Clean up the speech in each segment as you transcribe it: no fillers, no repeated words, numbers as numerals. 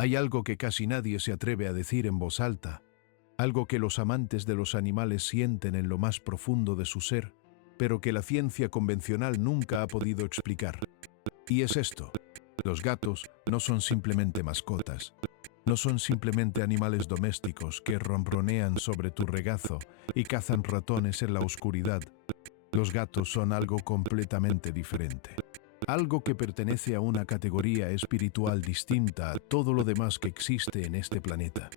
Hay algo que casi nadie se atreve a decir en voz alta, algo que los amantes de los animales sienten en lo más profundo de su ser, pero que la ciencia convencional nunca ha podido explicar. Y es esto: los gatos no son simplemente mascotas, no son simplemente animales domésticos que ronronean sobre tu regazo y cazan ratones en la oscuridad. Los gatos son algo completamente diferente. Algo que pertenece a una categoría espiritual distinta a todo lo demás que existe en este planeta.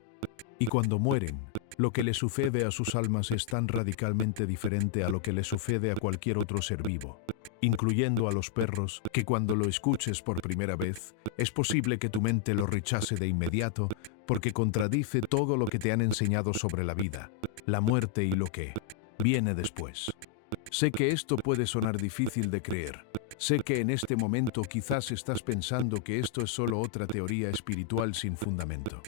Y cuando mueren, lo que le sucede a sus almas es tan radicalmente diferente a lo que le sucede a cualquier otro ser vivo, incluyendo a los perros, que cuando lo escuches por primera vez, es posible que tu mente lo rechace de inmediato porque contradice todo lo que te han enseñado sobre la vida, la muerte y lo que viene después. Sé que esto puede sonar difícil de creer. Sé que en este momento quizás estás pensando que esto es solo otra teoría espiritual sin fundamento.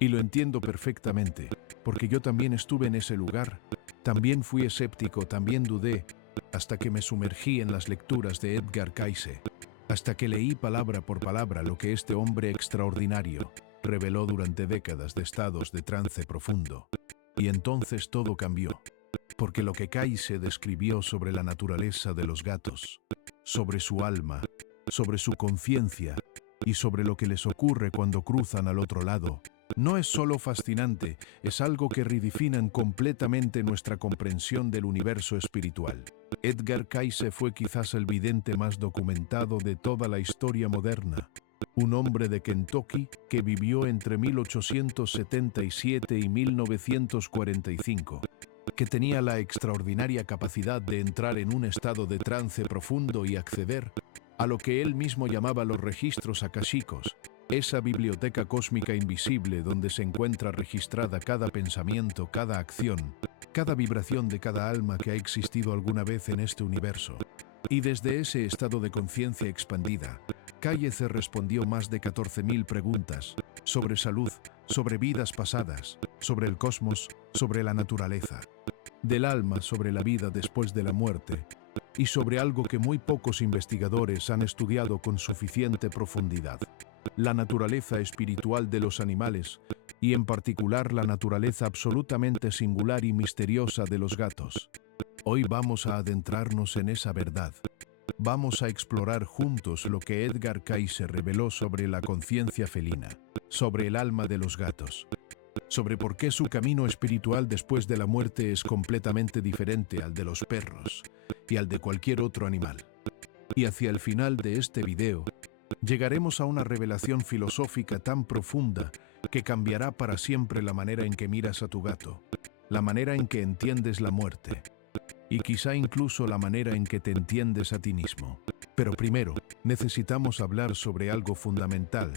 Y lo entiendo perfectamente, porque yo también estuve en ese lugar, también fui escéptico, también dudé, hasta que me sumergí en las lecturas de Edgar Cayce, hasta que leí palabra por palabra lo que este hombre extraordinario reveló durante décadas de estados de trance profundo. Y entonces todo cambió, porque lo que Cayce describió sobre la naturaleza de los gatos, sobre su alma, sobre su conciencia y sobre lo que les ocurre cuando cruzan al otro lado, no es solo fascinante, es algo que redefine completamente nuestra comprensión del universo espiritual. Edgar Cayce fue quizás el vidente más documentado de toda la historia moderna. Un hombre de Kentucky que vivió entre 1877 y 1945, que tenía la extraordinaria capacidad de entrar en un estado de trance profundo y acceder a lo que él mismo llamaba los registros akáshicos, esa biblioteca cósmica invisible donde se encuentra registrada cada pensamiento, cada acción, cada vibración de cada alma que ha existido alguna vez en este universo. Y desde ese estado de conciencia expandida, Cayce respondió más de 14.000 preguntas sobre salud, sobre vidas pasadas, sobre el cosmos, sobre la naturaleza, del alma, sobre la vida después de la muerte, y sobre algo que muy pocos investigadores han estudiado con suficiente profundidad: la naturaleza espiritual de los animales, y en particular la naturaleza absolutamente singular y misteriosa de los gatos. Hoy vamos a adentrarnos en esa verdad. Vamos a explorar juntos lo que Edgar Cayce reveló sobre la conciencia felina, sobre el alma de los gatos, sobre por qué su camino espiritual después de la muerte es completamente diferente al de los perros y al de cualquier otro animal. Y hacia el final de este video, llegaremos a una revelación filosófica tan profunda que cambiará para siempre la manera en que miras a tu gato, la manera en que entiendes la muerte, y quizá incluso la manera en que te entiendes a ti mismo. Pero primero, necesitamos hablar sobre algo fundamental.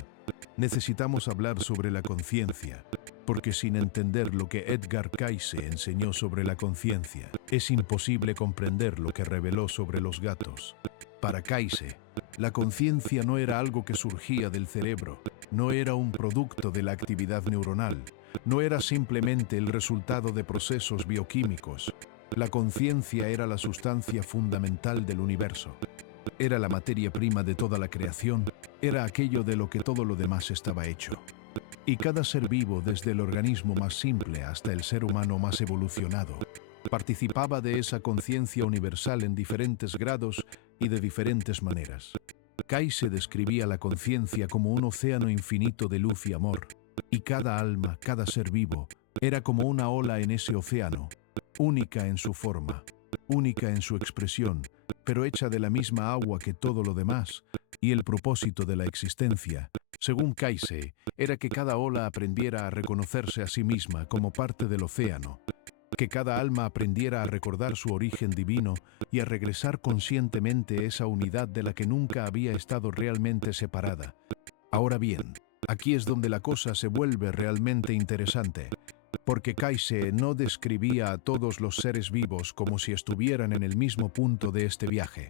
Necesitamos hablar sobre la conciencia, porque sin entender lo que Edgar Cayce enseñó sobre la conciencia, es imposible comprender lo que reveló sobre los gatos. Para Cayce, la conciencia no era algo que surgía del cerebro, no era un producto de la actividad neuronal, no era simplemente el resultado de procesos bioquímicos. La conciencia era la sustancia fundamental del universo. Era la materia prima de toda la creación, era aquello de lo que todo lo demás estaba hecho. Y cada ser vivo, desde el organismo más simple hasta el ser humano más evolucionado, participaba de esa conciencia universal en diferentes grados y de diferentes maneras. Cayce describía la conciencia como un océano infinito de luz y amor, y cada alma, cada ser vivo, era como una ola en ese océano, única en su forma, única en su expresión, pero hecha de la misma agua que todo lo demás, y el propósito de la existencia, según Cayce, era que cada ola aprendiera a reconocerse a sí misma como parte del océano, que cada alma aprendiera a recordar su origen divino y a regresar conscientemente esa unidad de la que nunca había estado realmente separada. Ahora bien, aquí es donde la cosa se vuelve realmente interesante, porque Cayce no describía a todos los seres vivos como si estuvieran en el mismo punto de este viaje.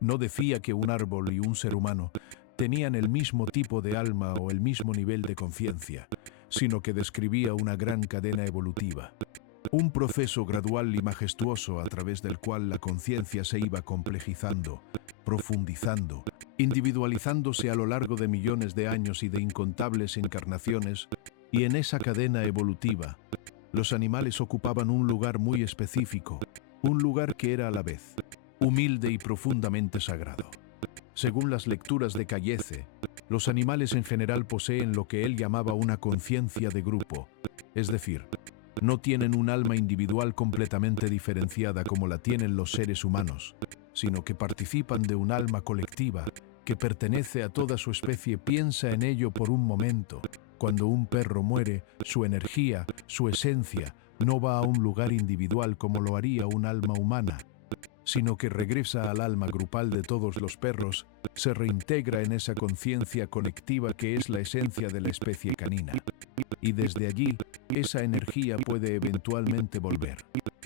No decía que un árbol y un ser humano tenían el mismo tipo de alma o el mismo nivel de conciencia, sino que describía una gran cadena evolutiva. Un proceso gradual y majestuoso a través del cual la conciencia se iba complejizando, profundizando individualizándose a lo largo de millones de años y de incontables encarnaciones, y en esa cadena evolutiva, los animales ocupaban un lugar muy específico, un lugar que era a la vez humilde y profundamente sagrado. Según las lecturas de Cayce, los animales en general poseen lo que él llamaba una conciencia de grupo, es decir, no tienen un alma individual completamente diferenciada como la tienen los seres humanos, sino que participan de un alma colectiva que pertenece a toda su especie. Piensa en ello por un momento. Cuando un perro muere, su energía, su esencia, no va a un lugar individual como lo haría un alma humana, sino que regresa al alma grupal de todos los perros, se reintegra en esa conciencia colectiva que es la esencia de la especie canina. Y desde allí, esa energía puede eventualmente volver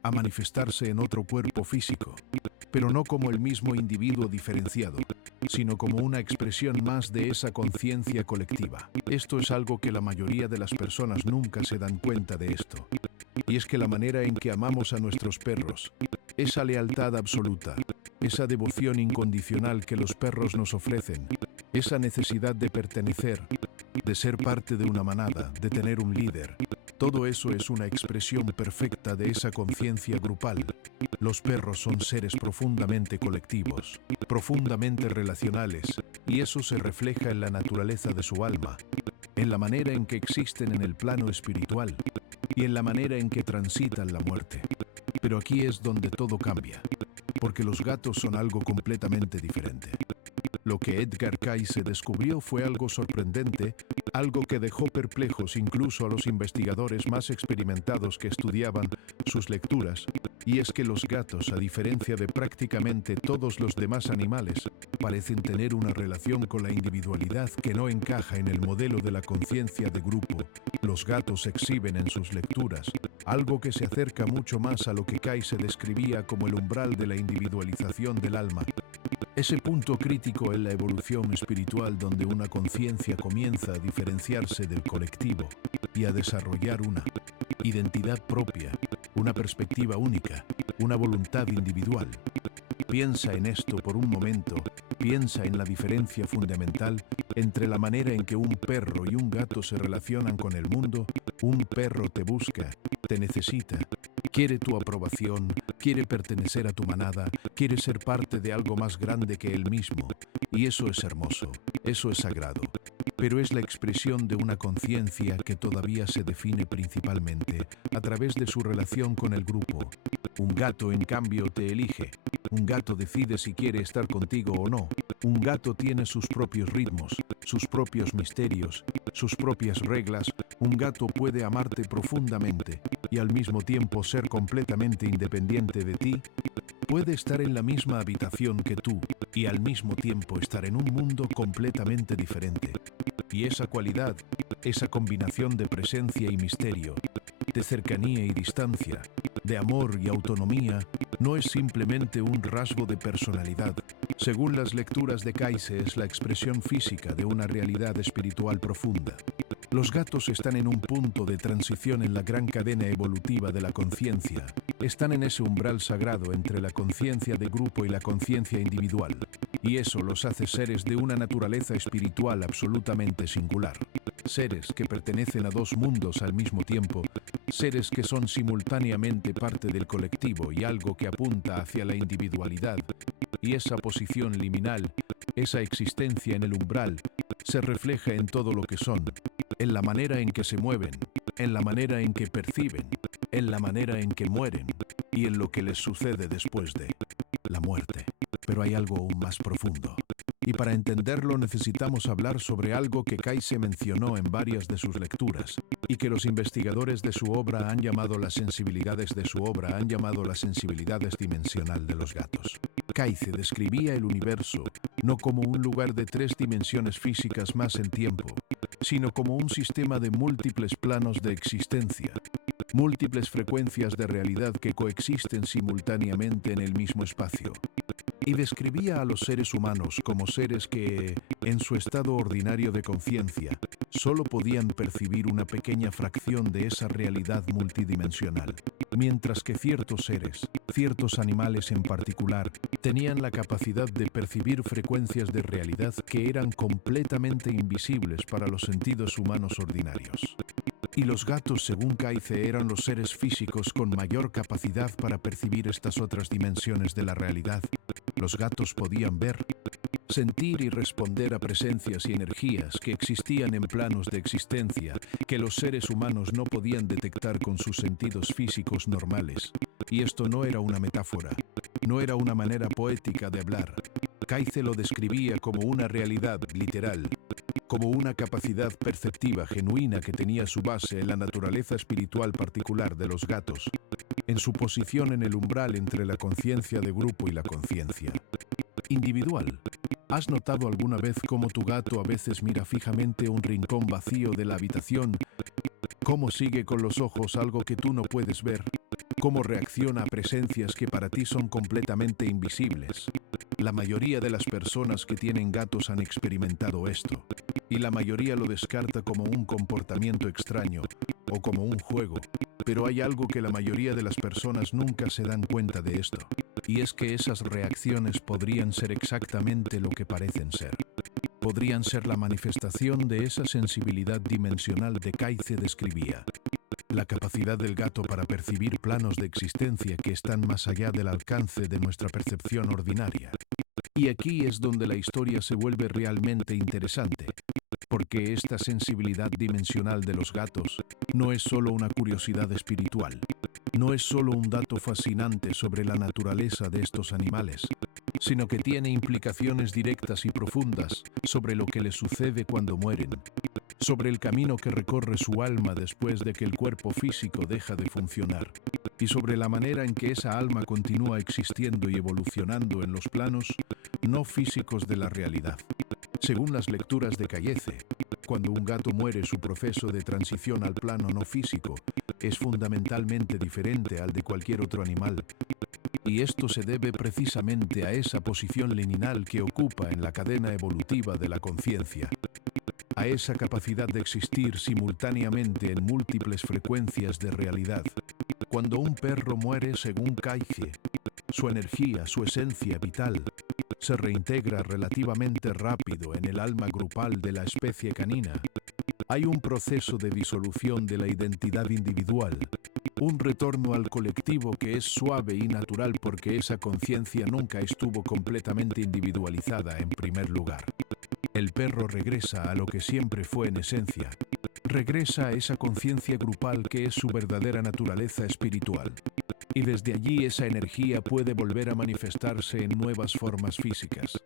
a manifestarse en otro cuerpo físico, pero no como el mismo individuo diferenciado, sino como una expresión más de esa conciencia colectiva. Esto es algo que la mayoría de las personas nunca se dan cuenta de esto. Y es que la manera en que amamos a nuestros perros, esa lealtad absoluta, esa devoción incondicional que los perros nos ofrecen, esa necesidad de pertenecer, de ser parte de una manada, de tener un líder, todo eso es una expresión perfecta de esa conciencia grupal. Los perros son seres profundamente colectivos, profundamente relacionales, y eso se refleja en la naturaleza de su alma, en la manera en que existen en el plano espiritual y en la manera en que transitan la muerte. Pero aquí es donde todo cambia, porque los gatos son algo completamente diferente. Lo que Edgar Cayce descubrió fue algo sorprendente, algo que dejó perplejos incluso a los investigadores más experimentados que estudiaban sus lecturas, y es que los gatos, a diferencia de prácticamente todos los demás animales, parecen tener una relación con la individualidad que no encaja en el modelo de la conciencia de grupo. Los gatos exhiben en sus lecturas algo que se acerca mucho más a lo que Cayce describía como el umbral de la individualización del alma. Ese punto crítico en la evolución espiritual donde una conciencia comienza a diferenciarse del colectivo y a desarrollar una identidad propia, una perspectiva única, una voluntad individual. Piensa en esto por un momento, piensa en la diferencia fundamental entre la manera en que un perro y un gato se relacionan con el mundo. Un perro te busca, te necesita, quiere tu aprobación, quiere pertenecer a tu manada, quiere ser parte de algo más grande que él mismo. Y eso es hermoso, eso es sagrado. Pero es la expresión de una conciencia que todavía se define principalmente a través de su relación con el grupo. Un gato, en cambio, te elige. Un gato decide si quiere estar contigo o no. Un gato tiene sus propios ritmos, sus propios misterios, sus propias reglas. Un gato puede amarte profundamente y al mismo tiempo ser completamente independiente de ti. Puede estar en la misma habitación que tú y al mismo tiempo estar en un mundo completamente diferente. Y esa cualidad, esa combinación de presencia y misterio, de cercanía y distancia, de amor y autonomía, no es simplemente un rasgo de personalidad. Según las lecturas de Cayce, es la expresión física de una realidad espiritual profunda. Los gatos están en un punto de transición en la gran cadena evolutiva de la conciencia. Están en ese umbral sagrado entre la conciencia de grupo y la conciencia individual. Y eso los hace seres de una naturaleza espiritual absolutamente singular. Seres que pertenecen a dos mundos al mismo tiempo, seres que son simultáneamente parte del colectivo y algo que apunta hacia la individualidad. Y esa posición liminal, esa existencia en el umbral, se refleja en todo lo que son, en la manera en que se mueven, en la manera en que perciben, en la manera en que mueren y en lo que les sucede después de la muerte. Pero hay algo aún más profundo. Y para entenderlo necesitamos hablar sobre algo que Cayce mencionó en varias de sus lecturas y que los investigadores de su obra han llamado la sensibilidad dimensional de los gatos. Cayce describía el universo no como un lugar de 3 dimensiones físicas más en tiempo, sino como un sistema de múltiples planos de existencia, múltiples frecuencias de realidad que coexisten simultáneamente en el mismo espacio. y describía a los seres humanos como seres que, en su estado ordinario de conciencia, solo podían percibir una pequeña fracción de esa realidad multidimensional, mientras que ciertos seres, ciertos animales en particular, tenían la capacidad de percibir frecuencias de realidad que eran completamente invisibles para los sentidos humanos ordinarios. Y los gatos, según Kaize, eran los seres físicos con mayor capacidad para percibir estas otras dimensiones de la realidad. Los gatos podían ver, sentir y responder a presencias y energías que existían en planos de existencia que los seres humanos no podían detectar con sus sentidos físicos normales. Y esto no era una metáfora, no era una manera poética de hablar. Kaize lo describía como una realidad literal, como una capacidad perceptiva genuina que tenía su base en la naturaleza espiritual particular de los gatos, en su posición en el umbral entre la conciencia de grupo y la conciencia individual. ¿Has notado alguna vez cómo tu gato a veces mira fijamente un rincón vacío de la habitación? ¿Cómo sigue con los ojos algo que tú no puedes ver? ¿Cómo reacciona a presencias que para ti son completamente invisibles? La mayoría de las personas que tienen gatos han experimentado esto, y la mayoría lo descarta como un comportamiento extraño o como un juego, pero hay algo que la mayoría de las personas nunca se dan cuenta de esto, y es que esas reacciones podrían ser exactamente lo que parecen ser. Podrían ser la manifestación de esa sensibilidad dimensional de Kaize describía. La capacidad del gato para percibir planos de existencia que están más allá del alcance de nuestra percepción ordinaria. Y aquí es donde la historia se vuelve realmente interesante, porque esta sensibilidad dimensional de los gatos no es solo una curiosidad espiritual, no es solo un dato fascinante sobre la naturaleza de estos animales, sino que tiene implicaciones directas y profundas sobre lo que les sucede cuando mueren, sobre el camino que recorre su alma después de que el cuerpo físico deja de funcionar, y sobre la manera en que esa alma continúa existiendo y evolucionando en los planos no físicos de la realidad. Según las lecturas de Kaize, cuando un gato muere, su proceso de transición al plano no físico es fundamentalmente diferente al de cualquier otro animal. Y esto se debe precisamente a esa posición liminal que ocupa en la cadena evolutiva de la conciencia, a esa capacidad de existir simultáneamente en múltiples frecuencias de realidad. Cuando un perro muere, según Kaize, su energía, su esencia vital, se reintegra relativamente rápido en el alma grupal de la especie canina. Hay un proceso de disolución de la identidad individual, un retorno al colectivo que es suave y natural porque esa conciencia nunca estuvo completamente individualizada en primer lugar. El perro regresa a lo que siempre fue en esencia, regresa a esa conciencia grupal que es su verdadera naturaleza espiritual. Y desde allí esa energía puede volver a manifestarse en nuevas formas físicas,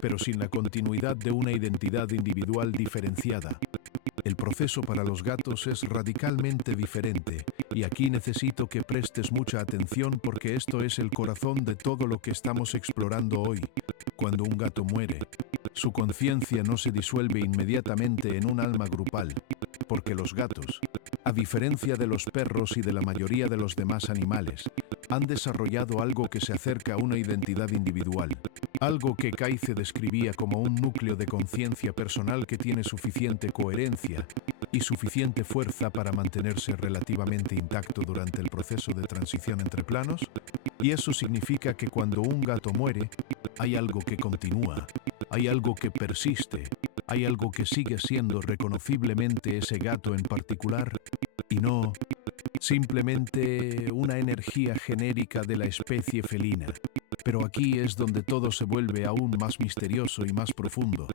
pero sin la continuidad de una identidad individual diferenciada. El proceso para los gatos es radicalmente diferente, y aquí necesito que prestes mucha atención porque esto es el corazón de todo lo que estamos explorando hoy. Cuando un gato muere, su conciencia no se disuelve inmediatamente en un alma grupal, porque los gatos, a diferencia de los perros y de la mayoría de los demás animales, han desarrollado algo que se acerca a una identidad individual, algo que Kaize describía como un núcleo de conciencia personal que tiene suficiente coherencia y suficiente fuerza para mantenerse relativamente intacto durante el proceso de transición entre planos, y eso significa que cuando un gato muere, hay algo que continúa, hay algo que persiste, hay algo que sigue siendo reconociblemente ese gato en particular, y no simplemente una energía genérica de la especie felina. Pero aquí es donde todo se vuelve aún más misterioso y más profundo,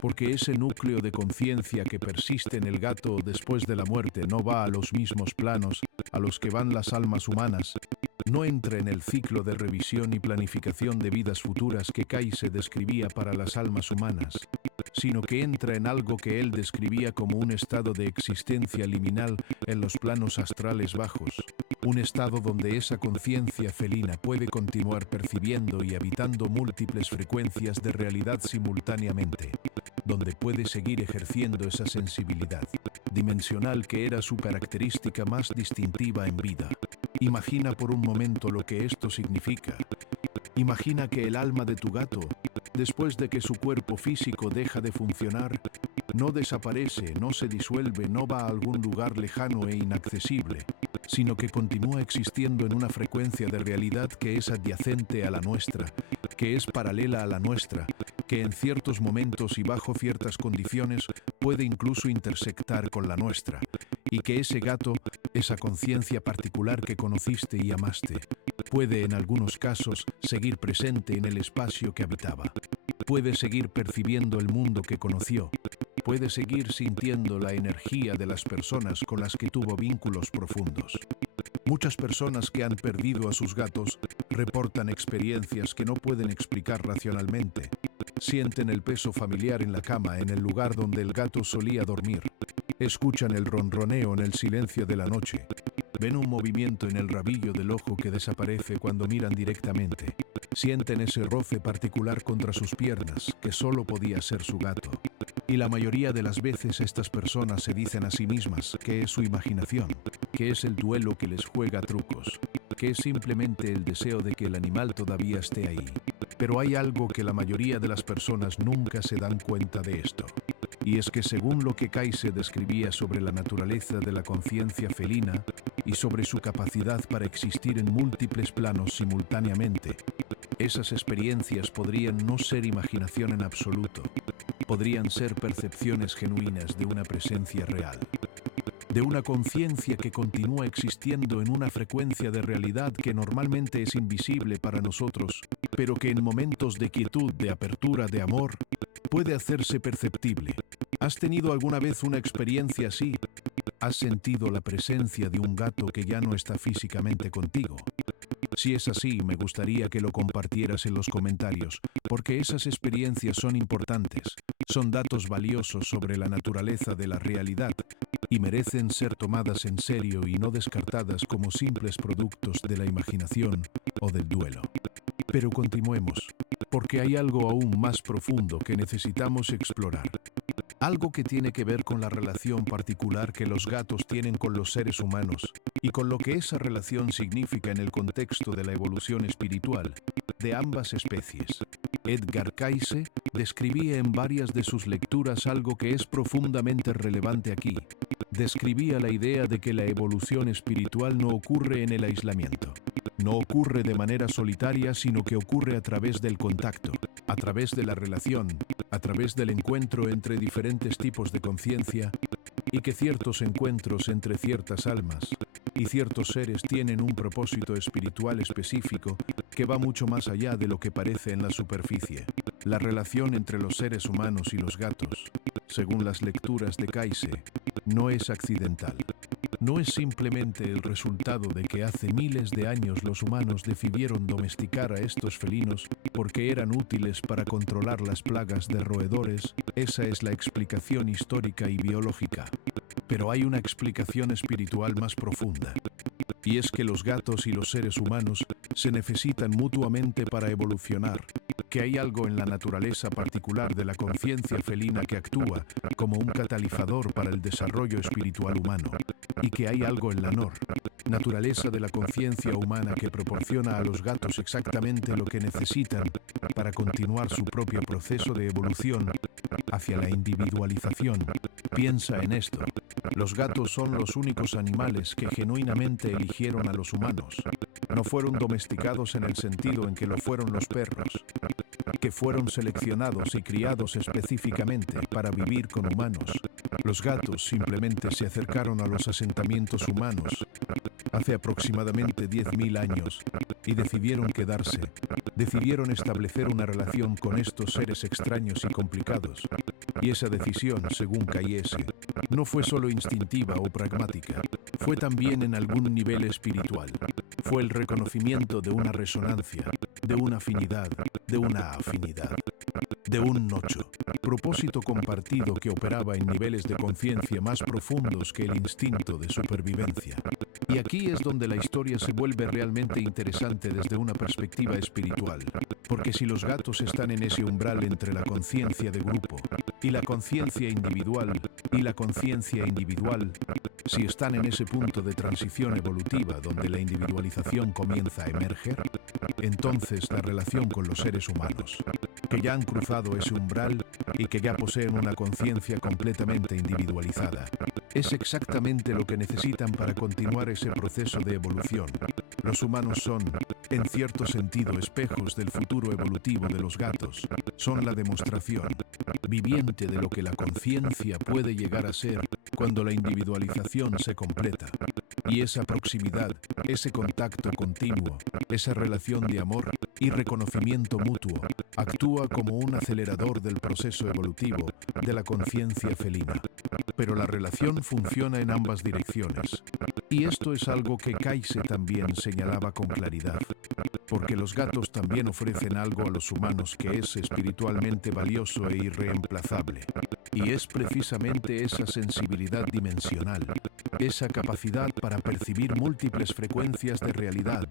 porque ese núcleo de conciencia que persiste en el gato después de la muerte no va a los mismos planos a los que van las almas humanas, no entra en el ciclo de revisión y planificación de vidas futuras que Kaize describía para las almas humanas, sino que entra en algo que él describía como un estado de existencia liminal en los planos astrales bajos, un estado donde esa conciencia felina puede continuar percibiendo y habitando múltiples frecuencias de realidad simultáneamente, donde puede seguir ejerciendo esa sensibilidad dimensional que era su característica más distintiva en vida. Imagina por un momento lo que esto significa. Imagina que el alma de tu gato, después de que su cuerpo físico deja de funcionar, no desaparece, no se disuelve, no va a algún lugar lejano e inaccesible, sino que continúa existiendo en una frecuencia de realidad que es adyacente a la nuestra, que es paralela a la nuestra, que en ciertos momentos y bajo ciertas condiciones puede incluso intersectar con la nuestra, y que ese gato, esa conciencia particular que conociste y amaste, puede en algunos casos seguir presente en el espacio que habitaba. Puede seguir percibiendo el mundo que conoció. Puede seguir sintiendo la energía de las personas con las que tuvo vínculos profundos. Muchas personas que han perdido a sus gatos reportan experiencias que no pueden explicar racionalmente. Sienten el peso familiar en la cama, en el lugar donde el gato solía dormir. Escuchan el ronroneo en el silencio de la noche. Ven un movimiento en el rabillo del ojo que desaparece cuando miran directamente. Sienten ese roce particular contra sus piernas, que solo podía ser su gato. Y la mayoría de las veces estas personas se dicen a sí mismas que es su imaginación, que es el duelo que les juega trucos, que es simplemente el deseo de que el animal todavía esté ahí. Pero hay algo que la mayoría de las personas nunca se dan cuenta de esto. Y es que según lo que Kayse describía sobre la naturaleza de la conciencia felina y sobre su capacidad para existir en múltiples planos simultáneamente, esas experiencias podrían no ser imaginación en absoluto, podrían ser percepciones genuinas de una presencia real, de una conciencia que continúa existiendo en una frecuencia de realidad que normalmente es invisible para nosotros, pero que en momentos de quietud, de apertura, de amor, puede hacerse perceptible. ¿Has tenido alguna vez una experiencia así? ¿Has sentido la presencia de un gato que ya no está físicamente contigo? Si es así, me gustaría que lo compartieras en los comentarios, porque esas experiencias son importantes, son datos valiosos sobre la naturaleza de la realidad y merecen ser tomadas en serio y no descartadas como simples productos de la imaginación o del duelo. Pero continuemos, porque hay algo aún más profundo que necesitamos explorar. Algo que tiene que ver con la relación particular que los gatos tienen con los seres humanos y con lo que esa relación significa en el contexto de la evolución espiritual de ambas especies. Edgar Cayce describía en varias de sus lecturas algo que es profundamente relevante aquí. Describía la idea de que la evolución espiritual no ocurre en el aislamiento. No ocurre de manera solitaria, sino que ocurre a través del contacto, a través de la relación, a través del encuentro entre diferentes tipos de conciencia, y que ciertos encuentros entre ciertas almas y ciertos seres tienen un propósito espiritual específico que va mucho más allá de lo que parece en la superficie. La relación entre los seres humanos y los gatos, según las lecturas de Cayce, no es accidental. No es simplemente el resultado de que hace miles de años los humanos decidieron domesticar a estos felinos porque eran útiles para controlar las plagas de roedores. Esa es la explicación histórica y biológica. Pero hay una explicación espiritual más profunda. Y es que los gatos y los seres humanos se necesitan mutuamente para evolucionar, que hay algo en la naturaleza particular de la conciencia felina que actúa como un catalizador para el desarrollo espiritual humano, y que hay algo en la naturaleza de la conciencia humana que proporciona a los gatos exactamente lo que necesitan para continuar su propio proceso de evolución hacia la individualización. Piensa en esto. Los gatos son los únicos animales que genuinamente eligieron a los humanos. No fueron domesticados en el sentido en que lo fueron los perros, que fueron seleccionados y criados específicamente para vivir con humanos. Los gatos simplemente se acercaron a los asentamientos humanos hace aproximadamente 10.000 años y decidieron quedarse. Decidieron establecer una relación con estos seres extraños y complicados. Y esa decisión, según Cayce, no fue solo instintiva o pragmática, fue también en algún nivel espiritual. Fue el reconocimiento de una resonancia, de una afinidad, de una afinidad, de un nocho, propósito compartido que operaba en niveles de conciencia más profundos que el instinto de supervivencia. Y aquí es donde la historia se vuelve realmente interesante desde una perspectiva espiritual, porque si los gatos están en ese umbral entre la conciencia de grupo y la conciencia individual, si están en ese punto de transición evolutiva donde la individualización comienza a emerger, entonces la relación con los seres humanos, que ya han cruzado ese umbral y que ya poseen una conciencia completamente individualizada, es exactamente lo que necesitan para continuar ese proceso de evolución. Los humanos son, en cierto sentido, espejos del futuro evolutivo de los gatos. Son la demostración viviente de lo que la conciencia puede llegar a ser cuando la individualización se completa. Y esa proximidad, ese contacto continuo, esa relación de amor y reconocimiento mutuo, actúa como un acelerador del proceso evolutivo de la conciencia felina. Pero la relación funciona en ambas direcciones. Y esto es algo que Kayse también señalaba con claridad, porque los gatos también ofrecen algo a los humanos que es espiritualmente valioso e irreemplazable. Y es precisamente esa sensibilidad dimensional, esa capacidad para percibir múltiples frecuencias de realidad,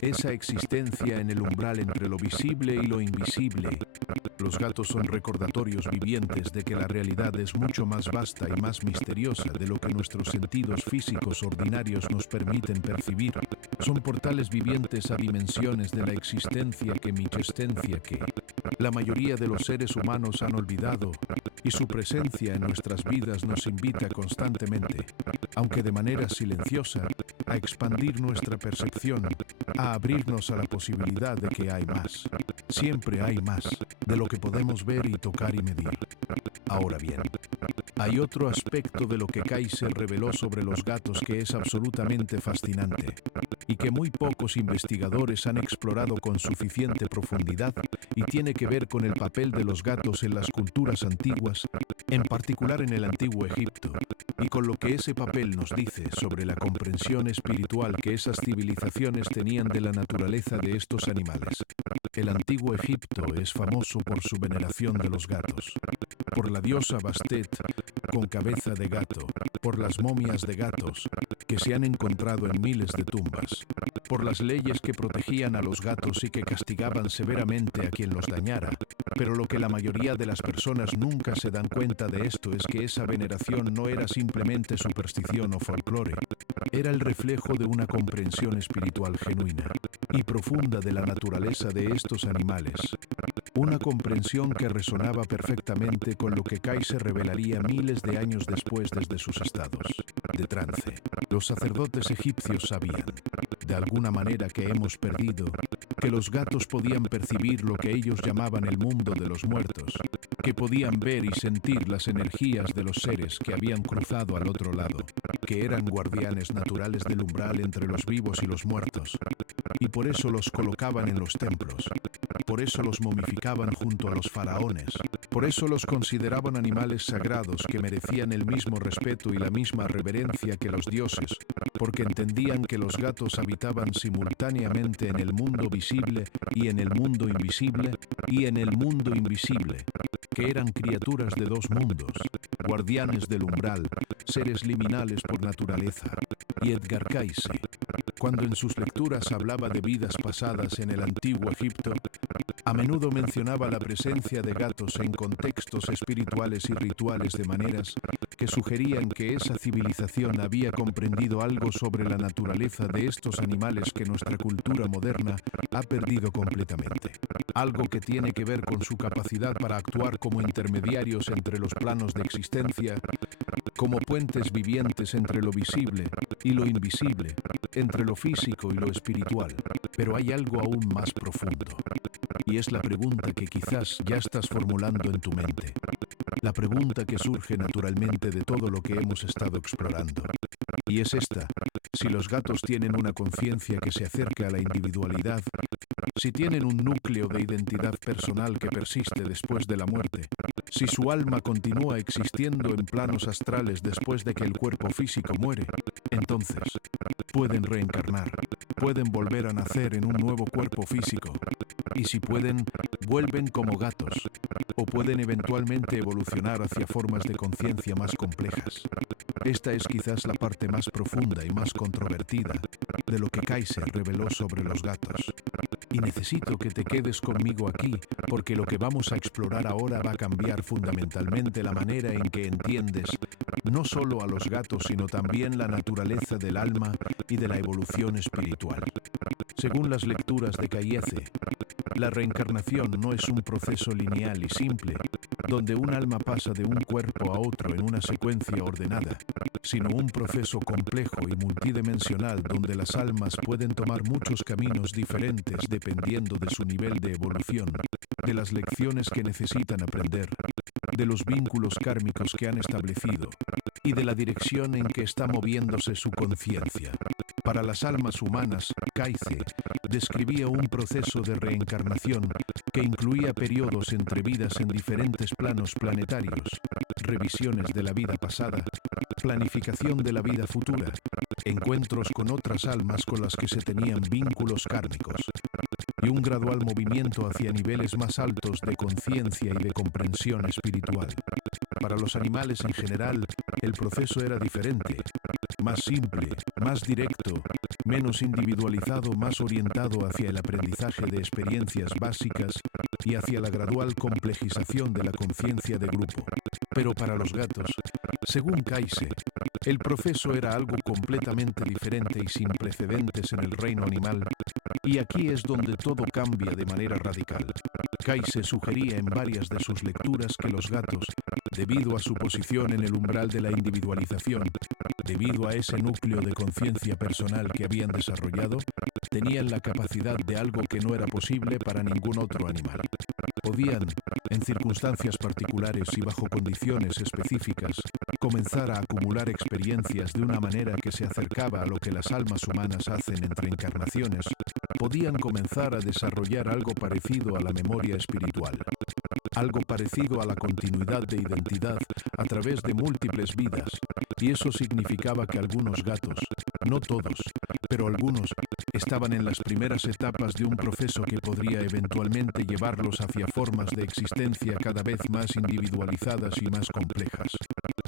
esa existencia en el umbral entre lo visible y lo invisible. Los gatos son recordatorios vivientes de que la realidad es mucho más vasta y más misteriosa de lo que nuestros sentidos físicos ordinarios nos permiten percibir. Son portales vivientes a dimensiones de la existencia que la mayoría de los seres humanos han olvidado, y su presencia en nuestras vidas nos invita constantemente, aunque de manera silenciosa, a expandir nuestra percepción, a abrirnos a la posibilidad de que hay más. Siempre hay más de lo que podemos ver y tocar y medir. Ahora bien, hay otro aspecto de lo que Kayse reveló sobre los gatos que es absolutamente fascinante y que muy pocos investigadores han explorado con suficiente profundidad, y tiene que ver con el papel de los gatos en las culturas antiguas, en particular en el antiguo Egipto, y con lo que ese papel nos dice sobre la comprensión espiritual que esas civilizaciones tenían de la naturaleza de estos animales. El antiguo Egipto es famoso por su veneración de los gatos, por la diosa Bastet con cabeza de gato, por las momias de gatos que se han encontrado en miles de tumbas, por las leyes que protegían a los gatos y que castigaban severamente a quien los dañara. Pero lo que la mayoría de las personas nunca se dan cuenta de esto es que esa veneración no era simplemente superstición o folclore, era el reflejo de una comprensión espiritual genuina y profunda de la naturaleza de estos animales. Una comprensión que resonaba perfectamente con lo que Kayse revelaría miles de años después desde sus estados de trance. Los sacerdotes egipcios sabían, de alguna manera que hemos perdido, que los gatos podían percibir lo que ellos llamaban el mundo de los muertos, que podían ver y sentir las energías de los seres que habían cruzado al otro lado, que eran guardianes naturales del umbral entre los vivos y los muertos, y por eso los colocaban en los templos, por eso los momificaban junto a los faraones, por eso los consideraban animales sagrados que merecían el mismo respeto y la misma reverencia que los dioses, porque entendían que los gatos habitaban simultáneamente en el mundo visible y en el mundo invisible, que eran criaturas de dos mundos, guardianes del umbral, seres liminales por naturaleza. Y Edgar Cayce, cuando en sus lecturas hablaba de vidas pasadas en el antiguo Egipto, a menudo mencionaba la presencia de gatos en contextos espirituales y rituales de maneras que sugerían que esa civilización había comprendido algo sobre la naturaleza de estos animales que nuestra cultura moderna ha perdido completamente. Algo que tiene que ver con su capacidad para actuar como intermediarios entre los planos de existencia, como puentes vivientes entre lo visible y lo invisible, entre lo físico y lo espiritual. Pero hay algo aún más profundo, y es la pregunta que quizás ya estás formulando en tu mente. La pregunta que surge naturalmente de todo lo que hemos estado explorando. Y es esta: si los gatos tienen una conciencia que se acerca a la individualidad, Si tienen un núcleo de identidad personal que persiste después de la muerte, si su alma continúa existiendo en planos astrales después de que el cuerpo físico muere, entonces pueden reencarnar, pueden volver a nacer en un nuevo cuerpo físico, y si pueden, vuelven como gatos, o pueden eventualmente evolucionar hacia formas de conciencia más complejas. Esta es quizás la parte más profunda y más controvertida de lo que Kaiser reveló sobre los gatos. Y necesito que te quedes conmigo aquí, porque lo que vamos a explorar ahora va a cambiar fundamentalmente la manera en que entiendes no solo a los gatos, sino también la naturaleza del alma y de la evolución espiritual. Según las lecturas de Kaiese, la reencarnación no es un proceso lineal y simple, donde un alma pasa de un cuerpo a otro en una secuencia ordenada, sino un proceso complejo y multidimensional donde las almas pueden tomar muchos caminos diferentes dependiendo de su nivel de evolución, de las lecciones que necesitan aprender, de los vínculos kármicos que han establecido y de la dirección en que está moviéndose su conciencia. Para las almas humanas, Kaiese describía un proceso de reencarnación que incluía periodos entre vidas en diferentes planos planetarios, revisiones de la vida pasada, planificación de la vida futura, encuentros con otras almas con las que se tenían vínculos kármicos, y un gradual movimiento hacia niveles más altos de conciencia y de comprensión espiritual. Para los animales en general, el proceso era diferente, más simple, más directo, menos individualizado, más orientado hacia el aprendizaje de experiencias básicas y hacia la gradual complejización de la conciencia de grupo. Pero para los gatos, según Kaiese, el proceso era algo completamente diferente y sin precedentes en el reino animal, y aquí es donde todo cambia de manera radical. Kaiese sugería en varias de sus lecturas que los gatos, debido a su posición en el umbral de la individualización, debido a ese núcleo de conciencia personal que habían desarrollado, tenían la capacidad de algo que no era posible para ningún otro animal. Podían, en circunstancias particulares y bajo condiciones específicas, comenzar a acumular experiencias de una manera que se acercaba a lo que las almas humanas hacen entre encarnaciones. Podían comenzar a desarrollar algo parecido a la memoria espiritual, algo parecido a la continuidad de identidad a través de múltiples vidas, y eso significaba que algunos gatos, no todos, pero algunos, estaban en las primeras etapas de un proceso que podría eventualmente llevarlos hacia formas de existencia cada vez más individualizadas y más complejas.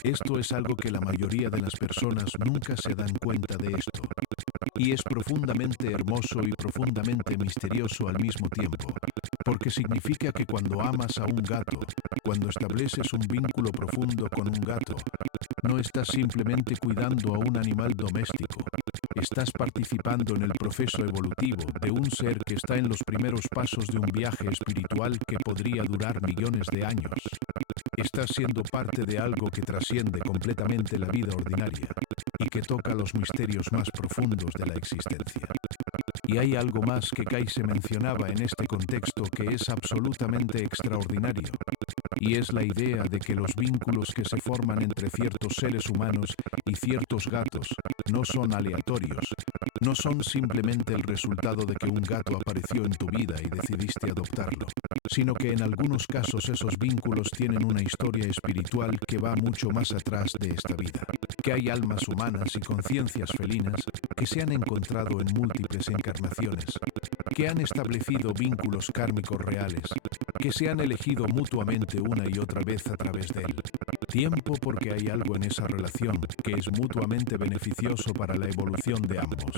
Esto es algo que la mayoría de las personas nunca se dan cuenta de esto. Y es profundamente hermoso y profundamente misterioso al mismo tiempo, porque significa que cuando amas a un gato, cuando estableces un vínculo profundo con un gato, no estás simplemente cuidando a un animal doméstico, estás participando en el proceso evolutivo de un ser que está en los primeros pasos de un viaje espiritual que podría durar millones de años. Estás siendo parte de algo que trasciende completamente la vida ordinaria y que toca los misterios más profundos de la existencia. Y hay algo más que Kaiese mencionaba en este contexto que es absolutamente extraordinario, y es la idea de que los vínculos que se forman entre ciertos seres humanos y ciertos gatos no son aleatorios, no son simplemente el resultado de que un gato apareció en tu vida y decidiste adoptarlo, sino que en algunos casos esos vínculos tienen una historia espiritual que va mucho más atrás de esta vida, que hay almas humanas y conciencias felinas que se han encontrado en múltiples encarnaciones, que han establecido vínculos kármicos reales, que se han elegido mutuamente una y otra vez a través de él. Tiempo porque hay algo en esa relación que es mutuamente beneficioso para la evolución de ambos.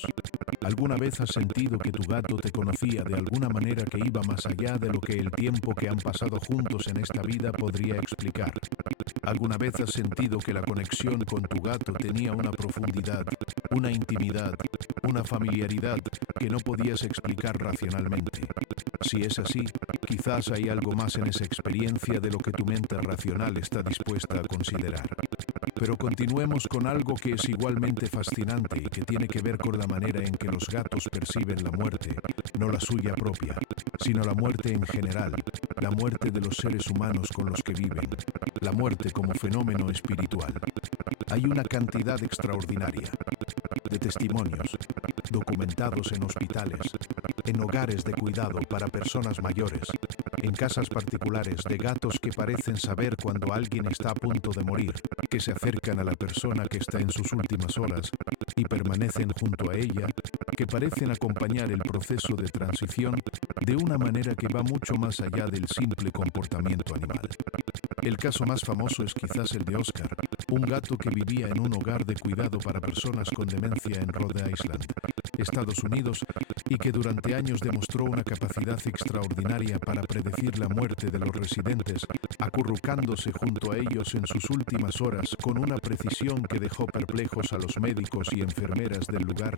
¿Alguna vez has sentido que tu gato te conocía de alguna manera que iba más allá de lo que el tiempo que han pasado juntos en esta vida podría explicar? ¿Alguna vez has sentido que la conexión con tu gato tenía una profundidad, una intimidad, una familiaridad que no podías explicar racionalmente? Si es así, quizás hay algo más en esa experiencia de lo que tu mente racional está dispuesta a considerar. Pero continuemos con algo que es igualmente fascinante y que tiene que ver con la manera en que los gatos perciben la muerte, no la suya propia, sino la muerte en general, la muerte de los seres humanos con los que viven, la muerte como fenómeno espiritual. Hay una cantidad extraordinaria, de testimonios, documentados en hospitales, en hogares de cuidado para personas mayores, en casas particulares de gatos que parecen saber cuando alguien está a punto de morir, que se acercan a la persona que está en sus últimas horas y permanecen junto a ella, que parecen acompañar el proceso de transición de una manera que va mucho más allá del simple comportamiento animal. El caso más famoso es quizás el de Oscar, un gato que vivía en un hogar de cuidado para personas con demencia en Rhode Island, Estados Unidos, y que durante años demostró una capacidad extraordinaria para predecir la muerte de los residentes, acurrucándose junto a ellos en sus últimas horas con una precisión que dejó perplejos a los médicos y enfermeras del lugar,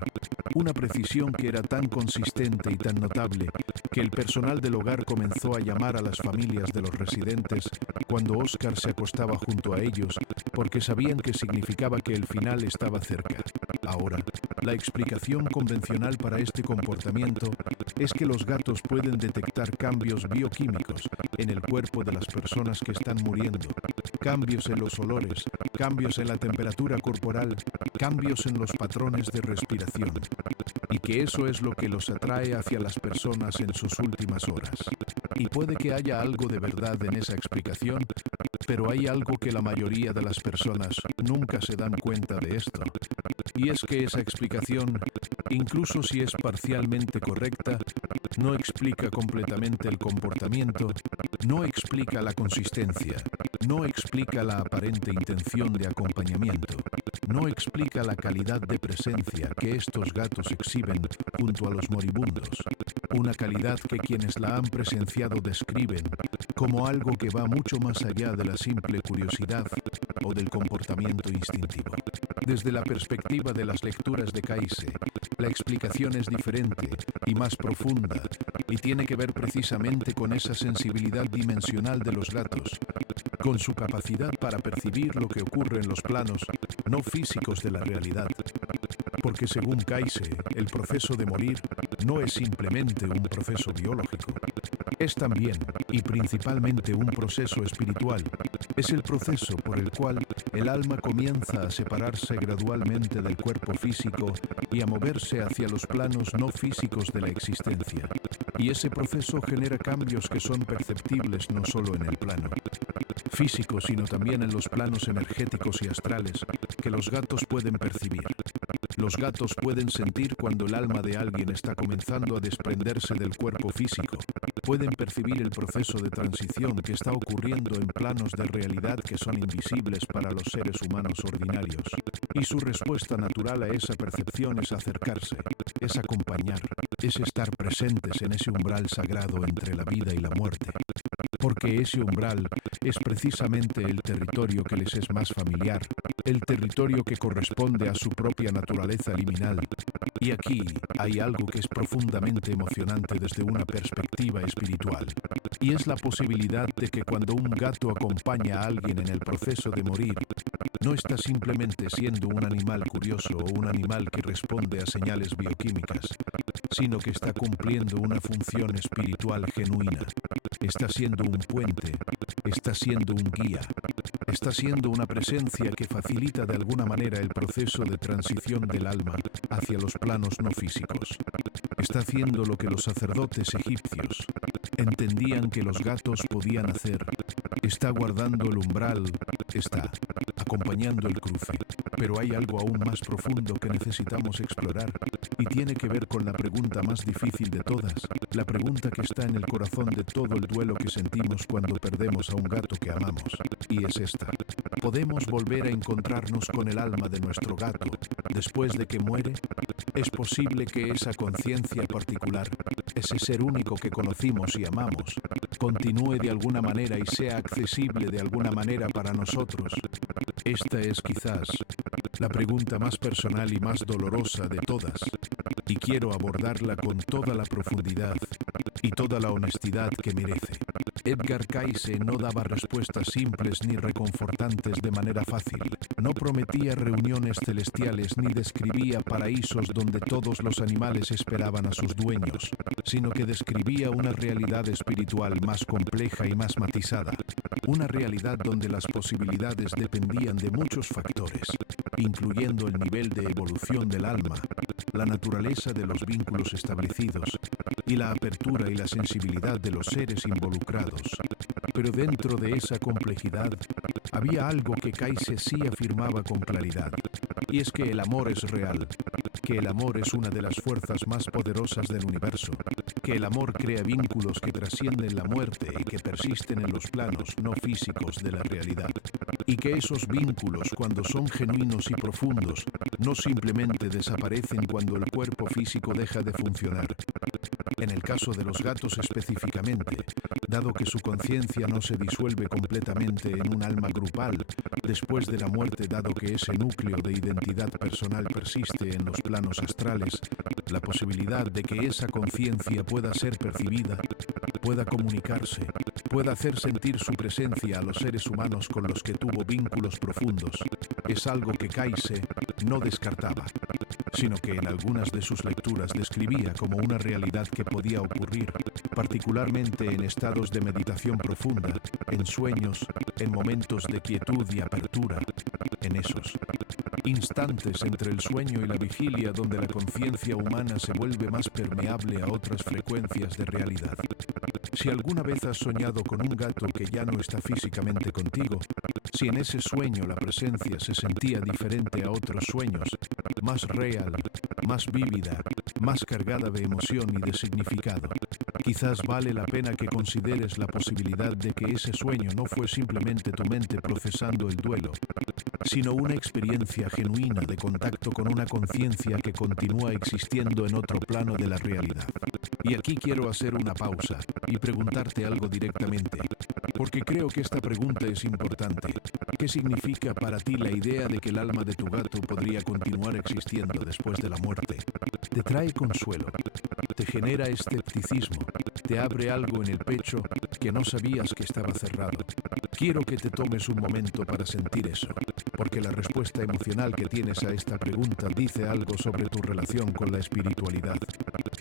una precisión que era tan consistente y tan notable que el personal del hogar comenzó a llamar a las familias de los residentes cuando Oscar se acostaba junto a ellos, porque sabían que significaba que el final estaba cerca. Ahora, la explicación convencional para este comportamiento es que los gatos pueden detectar cambios bioquímicos en el cuerpo de las personas que están muriendo, cambios en los olores, cambios en la temperatura corporal, cambios en los patrones de respiración, y que eso es lo que los atrae hacia las personas en sus últimas horas. Y puede que haya algo de verdad en esa explicación, pero hay algo que la mayoría de las personas nunca se dan cuenta de esto. Y es que esa explicación, incluso si es parcialmente correcta, no explica completamente el comportamiento, no explica la consistencia, no explica la aparente intención de acompañamiento, no explica la calidad de presencia que estos gatos exhiben junto a los moribundos, una calidad que quienes la han presenciado describen como algo que va mucho más allá de la simple curiosidad o del comportamiento instintivo. Desde la perspectiva de las lecturas de Cayce, la explicación es diferente y más profunda y tiene que ver precisamente con esa sensibilidad dimensional de los gatos, con su capacidad para percibir lo que ocurre en los planos no físicos de la realidad. Porque según Cayce, el proceso de morir no es simplemente un proceso biológico. Es también, y principalmente, un proceso espiritual. Es el proceso por el cual el alma comienza a separarse gradualmente del cuerpo físico y a moverse hacia los planos no físicos de la existencia. Y ese proceso genera cambios que son perceptibles no solo en el plano físico, sino también en los planos energéticos y astrales que los gatos pueden percibir. Los gatos pueden sentir cuando el alma de alguien está comenzando a desprenderse del cuerpo físico. Pueden percibir el proceso de transición que está ocurriendo en planos de realidad que son invisibles para los seres humanos ordinarios. Y su respuesta natural a esa percepción es acercarse, es acompañar, es estar presentes en ese umbral sagrado entre la vida y la muerte. Porque ese umbral es precisamente el territorio que les es más familiar, el territorio que corresponde a su propia naturaleza liminal. Y aquí hay algo que es profundamente emocionante desde una perspectiva espiritual, y es la posibilidad de que cuando un gato acompaña a alguien en el proceso de morir, no está simplemente siendo un animal curioso o un animal que responde a señales bioquímicas, sino que está cumpliendo una función espiritual genuina. Está siendo un puente, está siendo un guía, está siendo una presencia que facilita de alguna manera el proceso de transición del alma hacia los planos no físicos. Está haciendo lo que los sacerdotes egipcios entendían que los gatos podían hacer. Está guardando el umbral, está acompañando el cruce. Pero hay algo aún más profundo que necesitamos explorar y tiene que ver con la pregunta más difícil de todas, la pregunta que está en el corazón de todo el duelo que sentimos cuando perdemos a un gato que amamos. Y es esta: ¿podemos volver a encontrarnos con el alma de nuestro gato después de que muere? ¿Es posible que esa conciencia particular, ese ser único que conocimos y amamos, continúe de alguna manera y sea accesible de alguna manera para nosotros? Esta es quizás la pregunta más personal y más dolorosa de todas, y quiero abordarla con toda la profundidad y toda la honestidad que merece. Edgar Cayce no daba respuestas simples ni reconfortantes de manera fácil. No prometía reuniones celestiales ni describía paraísos donde todos los animales esperaban a sus dueños, sino que describía una realidad espiritual más compleja y más matizada. Una realidad donde las posibilidades dependían de muchos factores, incluyendo el nivel de evolución del alma, la naturaleza de los vínculos establecidos y la apertura y la sensibilidad de los seres involucrados. Pero dentro de esa complejidad había algo que Cayce sí afirmaba con claridad, y es que el amor es real, que el amor es una de las fuerzas más poderosas del universo, que el amor crea vínculos que trascienden la muerte y que persisten en los planos no físicos de la realidad, y que esos vínculos, cuando son genuinos y profundos, no simplemente desaparecen cuando el cuerpo físico deja de funcionar. En el caso de los gatos específicamente, dado que su conciencia no se disuelve completamente en un alma grupal, después de la muerte, dado que ese núcleo de identidad personal persiste en los planos astrales, la posibilidad de que esa conciencia pueda ser percibida, pueda comunicarse, pueda hacer sentir su presencia a los seres humanos con los que tuvo vínculos profundos, es algo que Cayce no descartaba, sino que en algunas de sus lecturas describía como una realidad que podía ocurrir, particularmente en estados de meditación profunda, en sueños, en momentos de quietud y apertura, en esos instantes entre el sueño y la vigilia donde la conciencia humana se vuelve más permeable a otras frecuencias de realidad. Si alguna vez has soñado con un gato que ya no está físicamente contigo, si en ese sueño la presencia se sentía diferente a otros sueños, más real, más vívida, más cargada de emoción y de significado, quizás vale la pena que consideres la posibilidad de que ese sueño no fue simplemente tu mente procesando el duelo, sino una experiencia genuina de contacto con una conciencia que continúa existiendo en otro plano de la realidad. Y aquí quiero hacer una pausa y preguntarte algo directamente, porque creo que esta pregunta es importante. ¿Qué significa para ti la idea de que el alma de tu gato podría continuar existiendo después de la muerte? ¿Te trae consuelo? ¿Te genera escepticismo? ¿Te abre algo en el pecho que no sabías que estaba cerrado? Quiero que te tomes un momento para sentir eso, porque la respuesta emocional que tienes a esta pregunta dice algo sobre tu relación con la espiritualidad,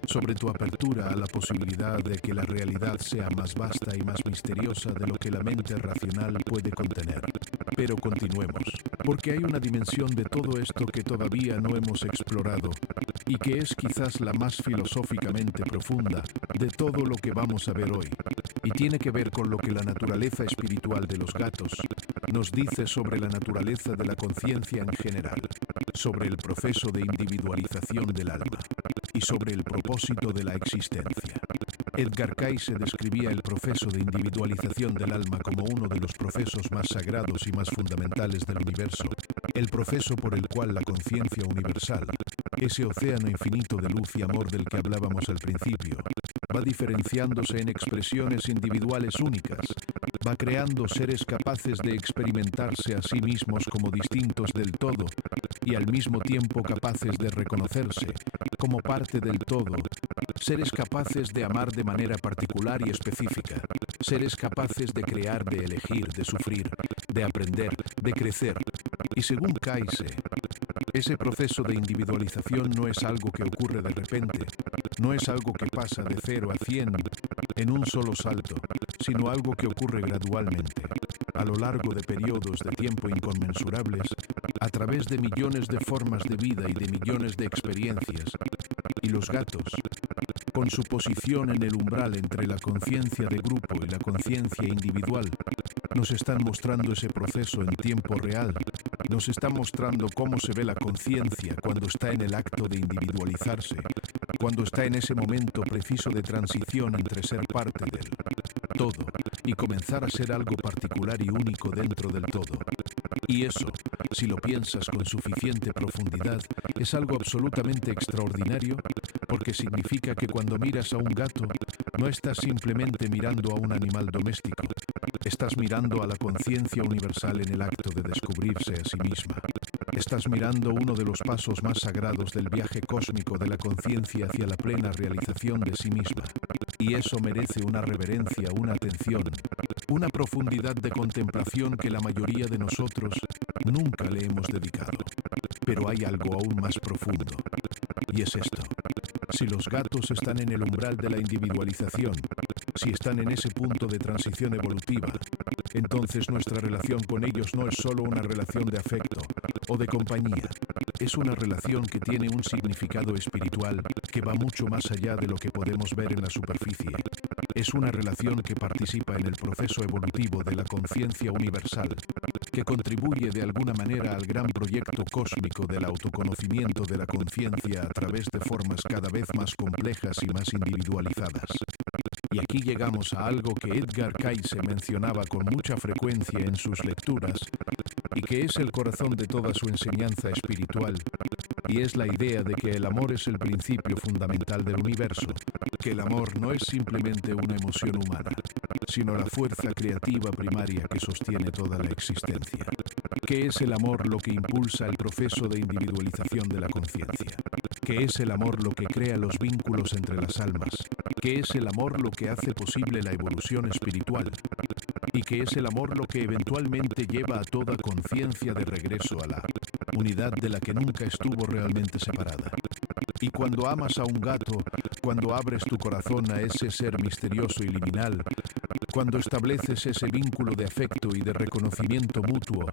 sobre tu apertura a la posibilidad de que la realidad sea más vasta y más misteriosa de lo que la mente racional puede contener. Pero continuemos, porque hay una dimensión de todo esto que todavía no hemos explorado y que es quizás la más filosóficamente profunda de todo lo que vamos a ver hoy, y tiene que ver con lo que la naturaleza espiritual de los gatos nos dice sobre la naturaleza de la conciencia en general, sobre el proceso de individualización del alma y sobre el propósito de la existencia. Edgar Cayce describía el proceso de individualización del alma como uno de los procesos más sagrados y más fundamentales del universo, el proceso por el cual la conciencia universal, ese océano infinito de luz y amor del que hablábamos al principio, va diferenciándose en expresiones individuales únicas, va creando seres capaces de experimentarse a sí mismos como distintos del todo y al mismo tiempo capaces de reconocerse como parte del todo, seres capaces de amar de manera particular y específica, seres capaces de crear, de elegir, de sufrir, de aprender, de crecer. Y según Cayce, ese proceso de individualización no es algo que ocurre de repente, no es algo que pasa de 0 a 100 en un solo salto, sino algo que ocurre gradualmente, a lo largo de periodos de tiempo inconmensurables, a través de millones de formas de vida y de millones de experiencias. Y los gatos, con su posición en el umbral entre la conciencia de grupo y la conciencia individual, nos están mostrando ese proceso en tiempo real, nos están mostrando cómo se ve la conciencia cuando está en el acto de individualizarse, cuando está en ese momento preciso de transición entre ser parte del todo y comenzar a ser algo particular y único dentro del todo. Y eso, si lo piensas con suficiente profundidad, es algo absolutamente extraordinario, porque significa que cuando miras a un gato, no estás simplemente mirando a un animal doméstico, estás mirando a la conciencia universal en el acto de descubrirse a sí misma. Estás mirando uno de los pasos más sagrados del viaje cósmico de la conciencia hacia la plena realización de sí misma. Y eso merece una reverencia, una atención, una profundidad de contemplación que la mayoría de nosotros nunca le hemos dedicado. Pero hay algo aún más profundo, y es esto. Si los gatos están en el umbral de la individualización, si están en ese punto de transición evolutiva, entonces nuestra relación con ellos no es solo una relación de afecto o de compañía. Es una relación que tiene un significado espiritual que va mucho más allá de lo que podemos ver en la superficie. Es una relación que participa en el proceso evolutivo de la conciencia universal, que contribuye de alguna manera al gran proyecto cósmico del autoconocimiento de la conciencia a través de formas cada vez más complejas y más individualizadas. Y aquí llegamos a algo que Edgar Cayce mencionaba con mucha frecuencia en sus lecturas y que es el corazón de toda su enseñanza espiritual, y es la idea de que el amor es el principio fundamental del universo, que el amor no es simplemente una emoción humana, sino la fuerza creativa primaria que sostiene toda la existencia. ¿Qué es el amor lo que impulsa el proceso de individualización de la conciencia? ¿Qué es el amor lo que crea los vínculos entre las almas? ¿Qué es el amor lo que hace posible la evolución espiritual? ¿Y qué es el amor lo que eventualmente lleva a toda conciencia de regreso a la unidad de la que nunca estuvo realmente separada? Y cuando amas a un gato, cuando abres tu corazón a ese ser misterioso y liminal, cuando estableces ese vínculo de afecto y de reconocimiento mutuo,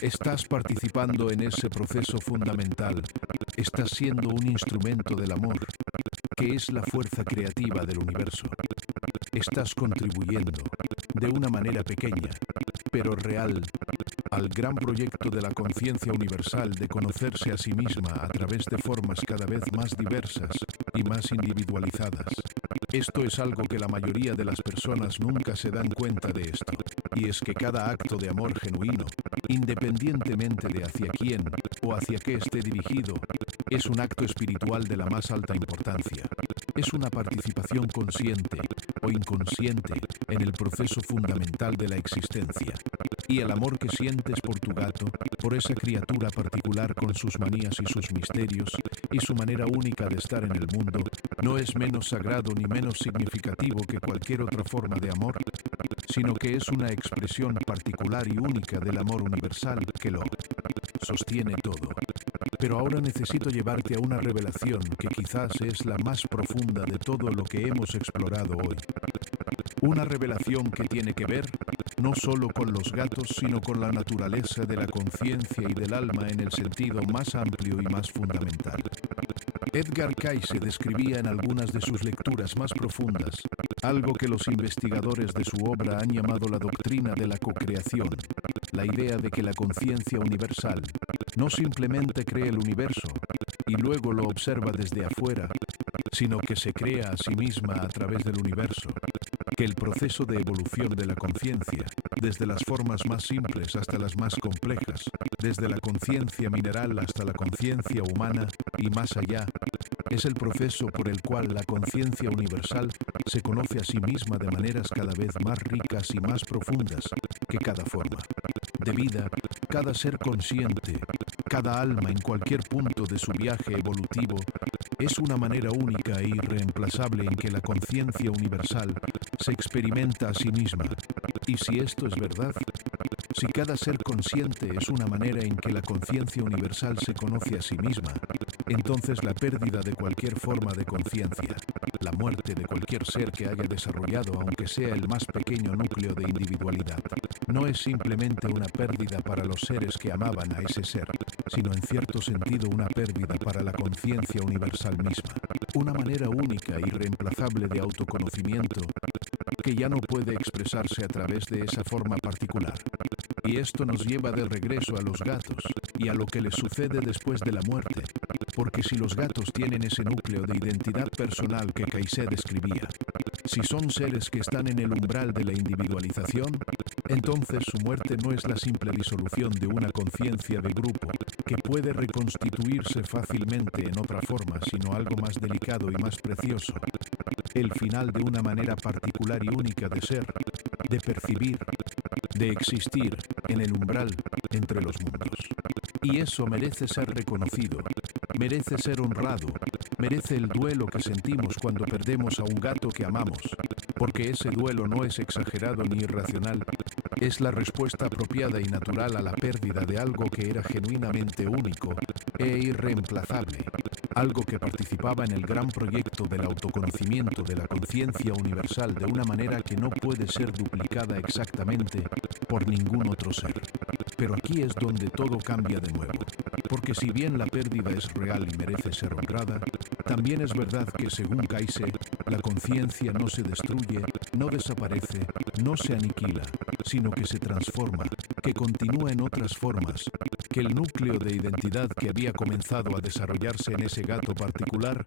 estás participando en ese proceso fundamental, estás siendo un instrumento del amor, que es la fuerza creativa del universo. Estás contribuyendo, de una manera pequeña, pero real, al gran proyecto de la conciencia universal de conocerse a sí misma a través de formas cada vez más diversas y más individualizadas. Esto es algo que la mayoría de las personas nunca se dan cuenta de esto, y es que cada acto de amor genuino, independientemente de hacia quién o hacia qué esté dirigido, es un acto espiritual de la más alta importancia. Es una participación consciente o inconsciente en el proceso fundamental de la existencia. Y el amor que sientes por tu gato, por esa criatura particular con sus manías y sus misterios, y su manera única de estar en el mundo, no es menos sagrado ni menos significativo que cualquier otra forma de amor, sino que es una expresión particular y única del amor universal que lo sostiene todo. Pero ahora necesito llevarte a una revelación que quizás es la más profunda de todo lo que hemos explorado hoy. Una revelación que tiene que ver no solo con los gatos, sino con la naturaleza de la conciencia y del alma en el sentido más amplio y más fundamental. Edgar Cayce describía en algunas de sus lecturas más profundas algo que los investigadores de su obra han llamado la doctrina de la cocreación, la idea de que la conciencia universal no simplemente crea el universo y luego lo observa desde afuera, sino que se crea a sí misma a través del universo, que el proceso de evolución de la conciencia, desde las formas más simples hasta las más complejas, desde la conciencia mineral hasta la conciencia humana y más allá, es el proceso por el cual la conciencia universal se conoce a sí misma de maneras cada vez más ricas y más profundas que cada forma de vida, cada ser consciente, cada alma en cualquier punto de su viaje evolutivo, es una manera única e irreemplazable en que la conciencia universal se experimenta a sí misma. Y si esto es verdad, si cada ser consciente es una manera en que la conciencia universal se conoce a sí misma, entonces la pérdida de cualquier forma de conciencia, la muerte de cualquier ser que haya desarrollado aunque sea el más pequeño núcleo de individualidad, no es simplemente una pérdida para los seres que amaban a ese ser, sino en cierto sentido una pérdida para la conciencia universal misma, una manera única e irreemplazable de autoconocimiento que ya no puede expresarse a través de esa forma particular. Y esto nos lleva de regreso a los gatos y a lo que les sucede después de la muerte, porque si los gatos tienen ese núcleo de identidad personal que Cayce describía, si son seres que están en el umbral de la individualización, entonces su muerte no es la simple disolución de una conciencia de grupo que puede reconstituirse fácilmente en otra forma, sino algo más delicado y más precioso, el final de una manera particular y única de ser, de percibir, de existir en el umbral entre los mundos. Y eso merece ser reconocido, merece ser honrado, Merece el duelo que sentimos cuando perdemos a un gato que amamos, porque ese duelo no es exagerado ni irracional, es la respuesta apropiada y natural a la pérdida de algo que era genuinamente único e irreemplazable, algo que participaba en el gran proyecto del autoconocimiento de la conciencia universal de una manera que no puede ser duplicada exactamente por ningún otro ser. Pero aquí es donde todo cambia de nuevo, porque si bien la pérdida es real y merece ser honrada, también es verdad que según Kaiser, la conciencia no se destruye, no desaparece, no se aniquila, sino que se transforma, que continúa en otras formas, que el núcleo de identidad que había comenzado a desarrollarse en ese gato particular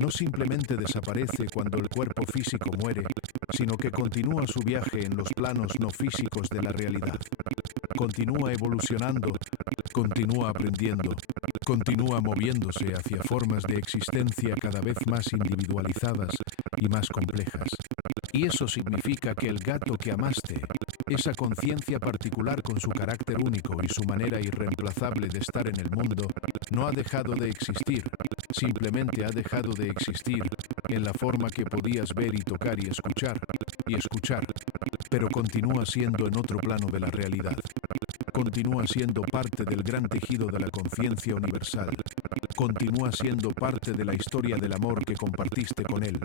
no simplemente desaparece cuando el cuerpo físico muere, sino que continúa su viaje en los planos no físicos de la realidad. Continúa evolucionando, continúa aprendiendo, continúa moviéndose hacia formas de existencia cada vez más individualizadas y más complejas. Y eso significa que el gato que amaste, esa conciencia particular con su carácter único y su manera irreemplazable de estar en el mundo, no ha dejado de existir, simplemente ha dejado de existir en la forma que podías ver y tocar y escuchar, pero continúa siendo en otro plano de la realidad. Continúa siendo parte del gran tejido de la conciencia universal. Continúa siendo parte de la historia del amor que compartiste con él.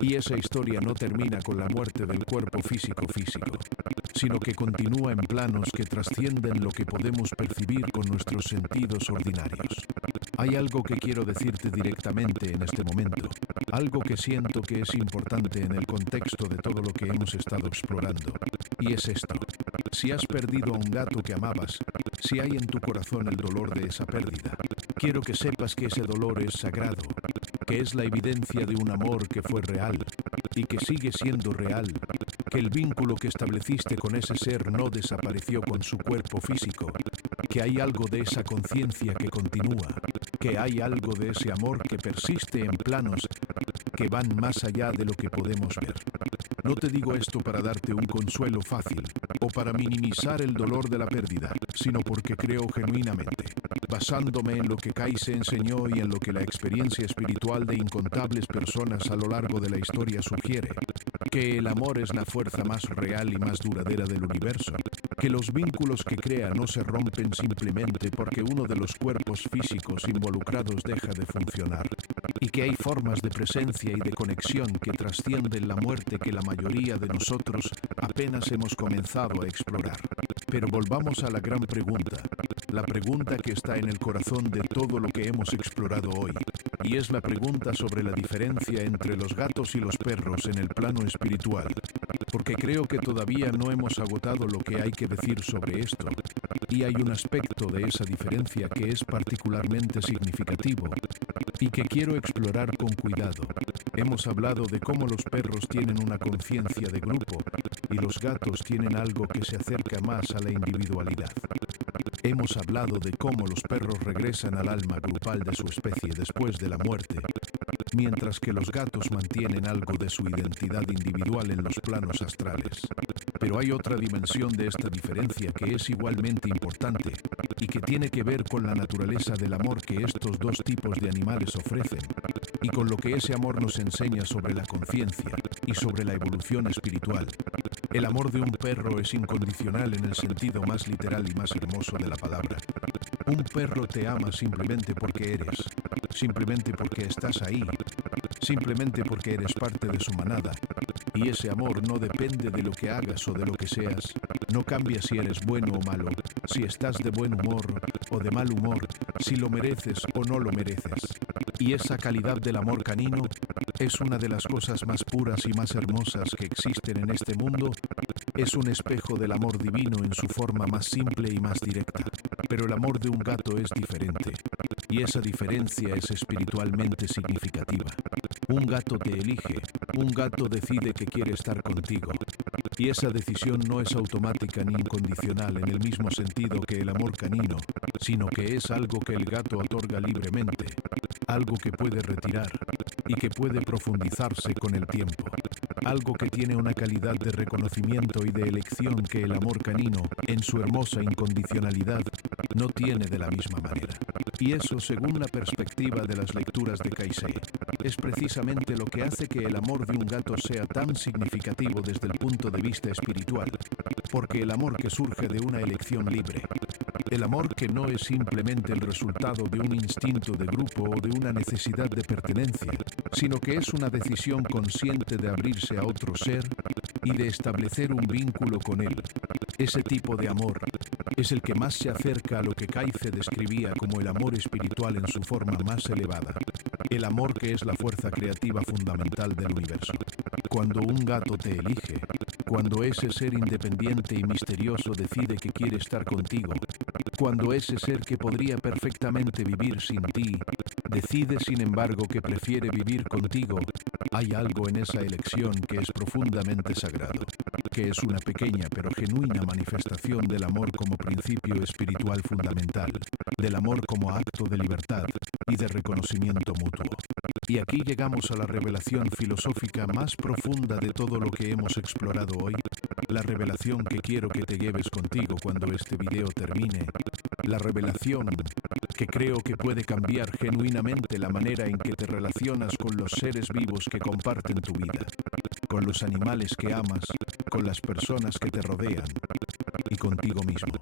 Y esa historia no termina con la muerte del cuerpo físico, sino que continúa en planos que trascienden lo que podemos percibir con nuestros sentidos ordinarios. Hay algo que quiero decirte directamente en este momento, algo que siento que es importante en el contexto de todo lo que hemos estado explorando, y es esto. Si has perdido a un gato que amabas, si hay en tu corazón el dolor de esa pérdida, quiero que sepas que ese dolor es sagrado, que es la evidencia de un amor que fue real y que sigue siendo real, que el vínculo que estableciste con ese ser no desapareció con su cuerpo físico, que hay algo de esa conciencia que continúa, que hay algo de ese amor que persiste en planos que van más allá de lo que podemos ver. No te digo esto para darte un consuelo fácil o para minimizar el dolor de la pérdida, sino porque creo genuinamente, basándome en lo que Kai se enseñó y en lo que la experiencia espiritual de incontables personas a lo largo de la historia sugiere, que el amor es la fuerza más real y más duradera del universo, que los vínculos que crea no se rompen simplemente porque uno de los cuerpos físicos involucrados deja de funcionar, y que hay formas de presencia y de conexión que trascienden la muerte que la mayoría de nosotros apenas hemos comenzado a explorar. Pero volvamos a la gran pregunta, la pregunta que está en el corazón de todo lo que hemos explorado hoy, y es la pregunta sobre la diferencia entre los gatos y los perros en el plano espiritual, porque creo que todavía no hemos agotado lo que hay que decir sobre esto, y hay un aspecto de esa diferencia que es particularmente significativo y que quiero explorar con cuidado. Hemos hablado de cómo los perros tienen una conciencia de grupo y los gatos tienen algo que se acerca más a la individualidad. Hemos hablado de cómo los perros regresan al alma grupal de su especie después de la muerte, mientras que los gatos mantienen algo de su identidad individual en los planos astrales. Pero hay otra dimensión de esta diferencia que es igualmente importante y que tiene que ver con la naturaleza del amor que estos dos tipos de animales ofrecen y con lo que ese amor nos enseña sobre la conciencia y sobre la evolución espiritual. El amor de un perro es incondicional en el sentido más literal y más hermoso de la palabra. Un perro te ama simplemente porque eres, simplemente porque estás ahí, simplemente porque eres parte de su manada. Y ese amor no depende de lo que hagas o de lo que seas, no cambia si eres bueno o malo, si estás de buen humor o de mal humor, si lo mereces o no lo mereces. Y esa calidad del amor canino es una de las cosas más puras y más hermosas que existen en este mundo. Es un espejo del amor divino en su forma más simple y más directa. Pero el amor de un gato es diferente, y esa diferencia es espiritualmente significativa. Un gato te elige, un gato decide que quiere estar contigo, y esa decisión no es automática ni incondicional en el mismo sentido que el amor canino, sino que es algo que el gato otorga libremente, algo que puede retirar y que puede profundizarse con el tiempo, algo que tiene una calidad de reconocimiento y de elección que el amor canino, en su hermosa incondicionalidad, no tiene de la misma manera. Y eso, según la perspectiva de las lecturas de Cayce, es precisamente lo que hace que el amor de un gato sea tan significativo desde el punto de vista espiritual, porque el amor que surge de una elección libre, el amor que no es simplemente el resultado de un instinto de grupo o de una necesidad de pertenencia, sino que es una decisión consciente de abrirse a otro ser y de establecer un vínculo con él. Ese tipo de amor es el que más se acerca a lo que Cayce describía como el amor espiritual en su forma más elevada, el amor que es la fuerza creativa fundamental del universo. Cuando un gato te elige, cuando ese ser independiente y misterioso decide que quiere estar contigo, cuando ese ser que podría perfectamente vivir sin ti, decide sin embargo que prefiere vivir contigo, hay algo en esa elección que es profundamente sagrado, que es una pequeña pero genuina manifestación del amor como principio espiritual fundamental, del amor como acto de libertad y de reconocimiento mutuo. Y aquí llegamos a la revelación filosófica más profunda de todo lo que hemos explorado hoy, la revelación que quiero que te lleves contigo cuando este video termine, la revelación que creo que puede cambiar genuinamente la manera en que te relacionas con los seres vivos que comparten tu vida, con los animales que amas, con las personas que te rodean y contigo mismo.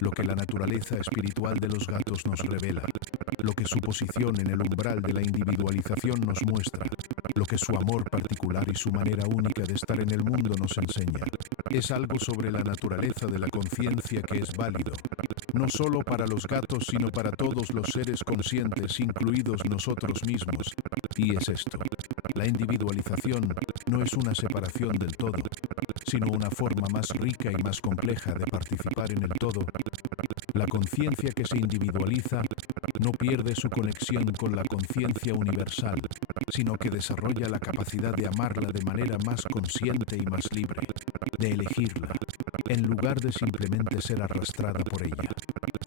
Lo que la naturaleza espiritual de los gatos nos revela, lo que su posición en el umbral de la individualización nos muestra, lo que su amor particular y su manera única de estar en el mundo nos enseña, es algo sobre la naturaleza de la conciencia que es válido, no solo para los gatos sino para todos los seres conscientes, incluidos nosotros mismos. Y es esto: la individualización no es una separación del todo, sino una forma más rica y más compleja de participar en el todo. La conciencia que se individualiza no pierde su conexión con la conciencia universal, sino que desarrolla la capacidad de amarla de manera más consciente y más libre, de elegirla, en lugar de simplemente ser arrastrada por ella.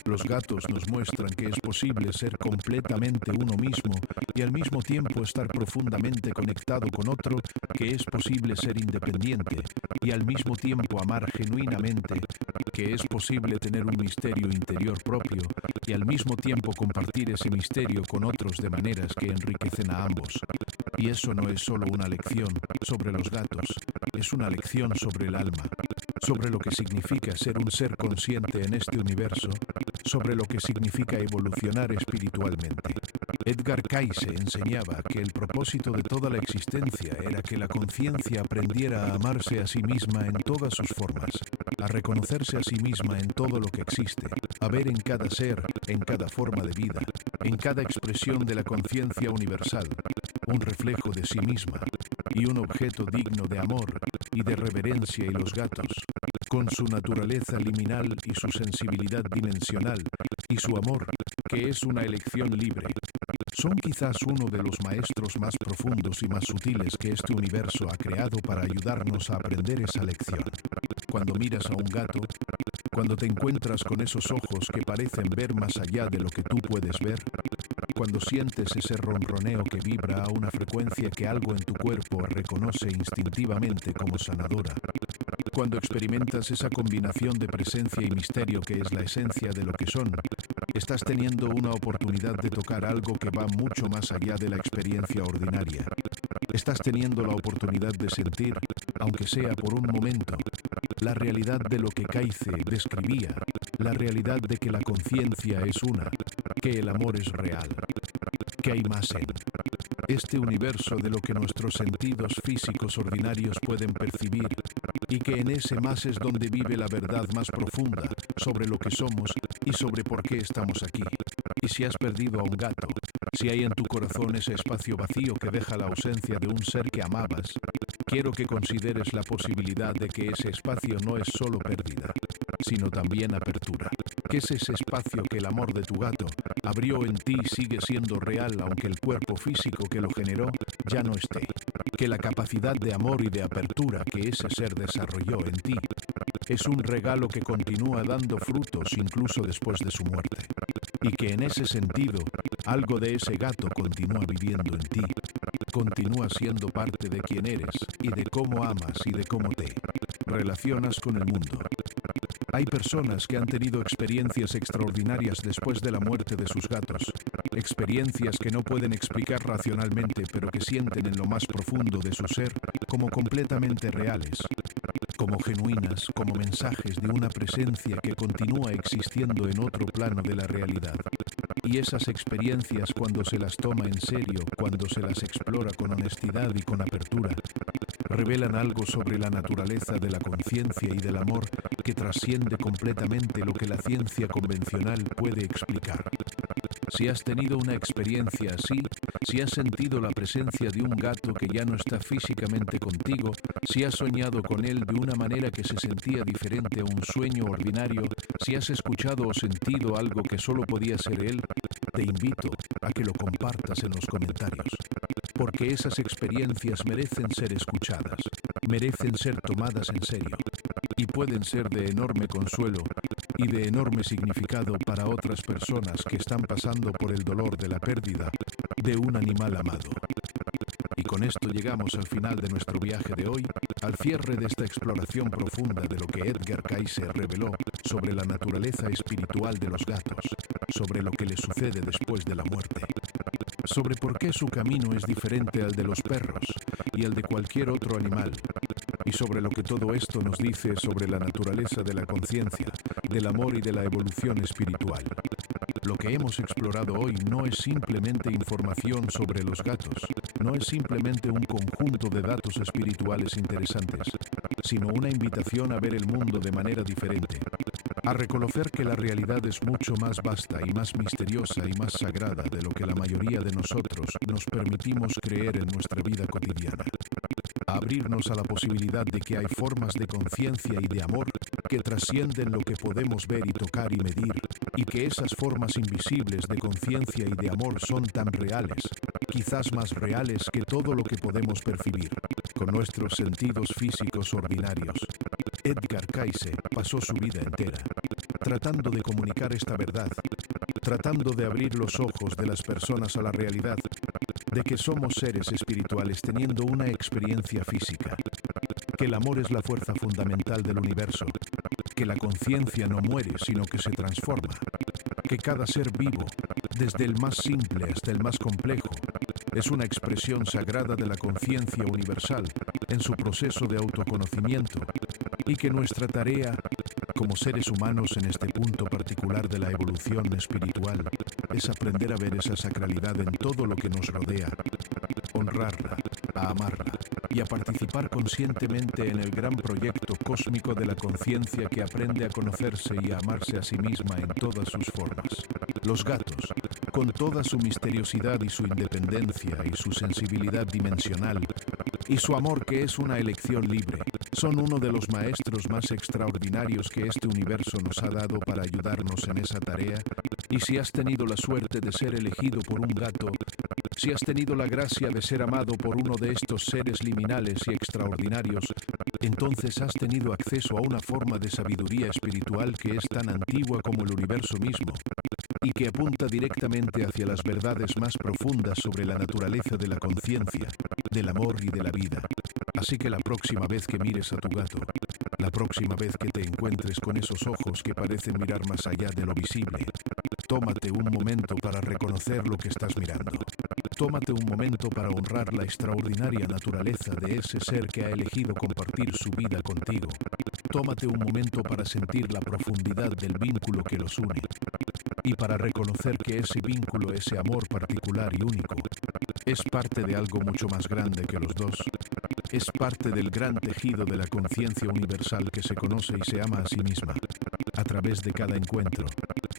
Los gatos nos muestran que es posible ser completamente uno mismo y al mismo tiempo estar profundamente conectado con otro, que es posible ser independiente y al mismo tiempo amar genuinamente, que es posible tener un misterio interior propio y al mismo tiempo compartir ese misterio con otros de maneras que enriquecen a ambos. Y eso no es solo una lección sobre los gatos, es una lección sobre el alma, sobre lo que significa ser un ser consciente en este universo, sobre lo que significa evolucionar espiritualmente. Edgar Cayce enseñaba que el propósito de toda la existencia era que la conciencia aprendiera a amarse a sí misma en todas sus formas, a reconocerse a sí misma en todo lo que existe, a ver en cada ser, en cada forma de vida, en cada expresión de la conciencia universal, un reflejo de sí misma y un objeto digno de amor y de reverencia. Y los gatos, con su naturaleza liminal y su sensibilidad dimensional y su amor, que es una elección libre, son quizás uno de los maestros más profundos y más sutiles que este universo ha creado para ayudarnos a aprender esa lección. Cuando miras a un gato, cuando te encuentras con esos ojos que parecen ver más allá de lo que tú puedes ver, cuando sientes ese ronroneo que vibra a una frecuencia que algo en tu cuerpo reconoce instintivamente como sanadora, cuando experimentas esa combinación de presencia y misterio que es la esencia de lo que son, estás teniendo una oportunidad de tocar algo que va mucho más allá de la experiencia ordinaria. Estás teniendo la oportunidad de sentir, aunque sea por un momento, la realidad de lo que Cayce describía, la realidad de que la conciencia es una, que el amor es real, que hay más en este universo de lo que nuestros sentidos físicos ordinarios pueden percibir, y que en ese más es donde vive la verdad más profunda sobre lo que somos y sobre por qué estamos aquí. Y si has perdido a un gato, si hay en tu corazón ese espacio vacío que deja la ausencia de un ser que amabas, quiero que consideres la posibilidad de que ese espacio no es solo pérdida, sino también apertura. Que es ese espacio que el amor de tu gato abrió en ti sigue siendo real aunque el cuerpo físico que lo generó ya no esté. Que la capacidad de amor y de apertura que ese ser desarrolló en ti es un regalo que continúa dando frutos incluso después de su muerte. Y que en ese sentido, algo de ese gato continúa viviendo en ti, continúa siendo parte de quién eres y de cómo amas y de cómo te relacionas con el mundo. Hay personas que han tenido experiencias extraordinarias después de la muerte de sus gatos, experiencias que no pueden explicar racionalmente, pero que sienten en lo más profundo de su ser como completamente reales, como genuinas, como mensajes de una presencia que continúa existiendo en otro plano de la realidad. Y esas experiencias, cuando se las toma en serio, cuando se las explora con honestidad y con apertura, revelan algo sobre la naturaleza de la conciencia y del amor que trasciende completamente lo que la ciencia convencional puede explicar. Si has tenido una experiencia así, si has sentido la presencia de un gato que ya no está físicamente contigo, si has soñado con él de una manera que se sentía diferente a un sueño ordinario, si has escuchado o sentido algo que solo podía ser él, te invito a que lo compartas en los comentarios, porque esas experiencias merecen ser escuchadas, merecen ser tomadas en serio, y pueden ser de enorme consuelo y de enorme significado para otras personas que están pasando por el dolor de la pérdida de un animal amado. Y con esto llegamos al final de nuestro viaje de hoy, al cierre de esta exploración profunda de lo que Edgar Cayce reveló sobre la naturaleza espiritual de los gatos, sobre lo que les sucede después de la muerte, sobre por qué su camino es diferente al de los perros y al de cualquier otro animal, y sobre lo que todo esto nos dice sobre la naturaleza de la conciencia, del amor y de la evolución espiritual. Lo que hemos explorado hoy no es simplemente información sobre los gatos, no es simplemente un conjunto de datos espirituales interesantes, sino una invitación a ver el mundo de manera diferente, a reconocer que la realidad es mucho más vasta y más misteriosa y más sagrada de lo que la mayoría de nosotros nos permitimos creer en nuestra vida cotidiana, a abrirnos a la posibilidad de que hay formas de conciencia y de amor que trascienden lo que podemos ver y tocar y medir, y que esas formas invisibles de conciencia y de amor son tan reales, quizás más reales que todo lo que podemos percibir con nuestros sentidos físicos ordinarios. Edgar Cayce pasó su vida entera tratando de comunicar esta verdad, tratando de abrir los ojos de las personas a la realidad de que somos seres espirituales teniendo una experiencia física, que el amor es la fuerza fundamental del universo, que la conciencia no muere sino que se transforma, que cada ser vivo, desde el más simple hasta el más complejo, es una expresión sagrada de la conciencia universal en su proceso de autoconocimiento, y que nuestra tarea como seres humanos en este punto particular de la evolución espiritual es aprender a ver esa sacralidad en todo lo que nos rodea, honrarla, a amarla y a participar conscientemente en el gran proyecto cósmico de la conciencia que aprende a conocerse y a amarse a sí misma en todas sus formas. Los gatos, con toda su misteriosidad y su independencia y su sensibilidad dimensional, y su amor que es una elección libre, son uno de los maestros más extraordinarios que este universo nos ha dado para ayudarnos en esa tarea. Y si has tenido la suerte de ser elegido por un gato, si has tenido la gracia de ser amado por uno de estos seres liminales y extraordinarios, entonces has tenido acceso a una forma de sabiduría espiritual que es tan antigua como el universo mismo, y que apunta directamente hacia las verdades más profundas sobre la naturaleza de la conciencia, del amor y de la vida. Así que la próxima vez que mires a tu gato, la próxima vez que te encuentres con esos ojos que parecen mirar más allá de lo visible, tómate un momento para reconocer lo que estás mirando. Tómate un momento para honrar la extraordinaria naturaleza de ese ser que ha elegido compartir su vida contigo. Tómate un momento para sentir la profundidad del vínculo que los une y para reconocer que ese vínculo, ese amor particular y único, es parte de algo mucho más grande que los dos. Es parte del gran tejido de la conciencia universal que se conoce y se ama a sí misma, a través de cada encuentro,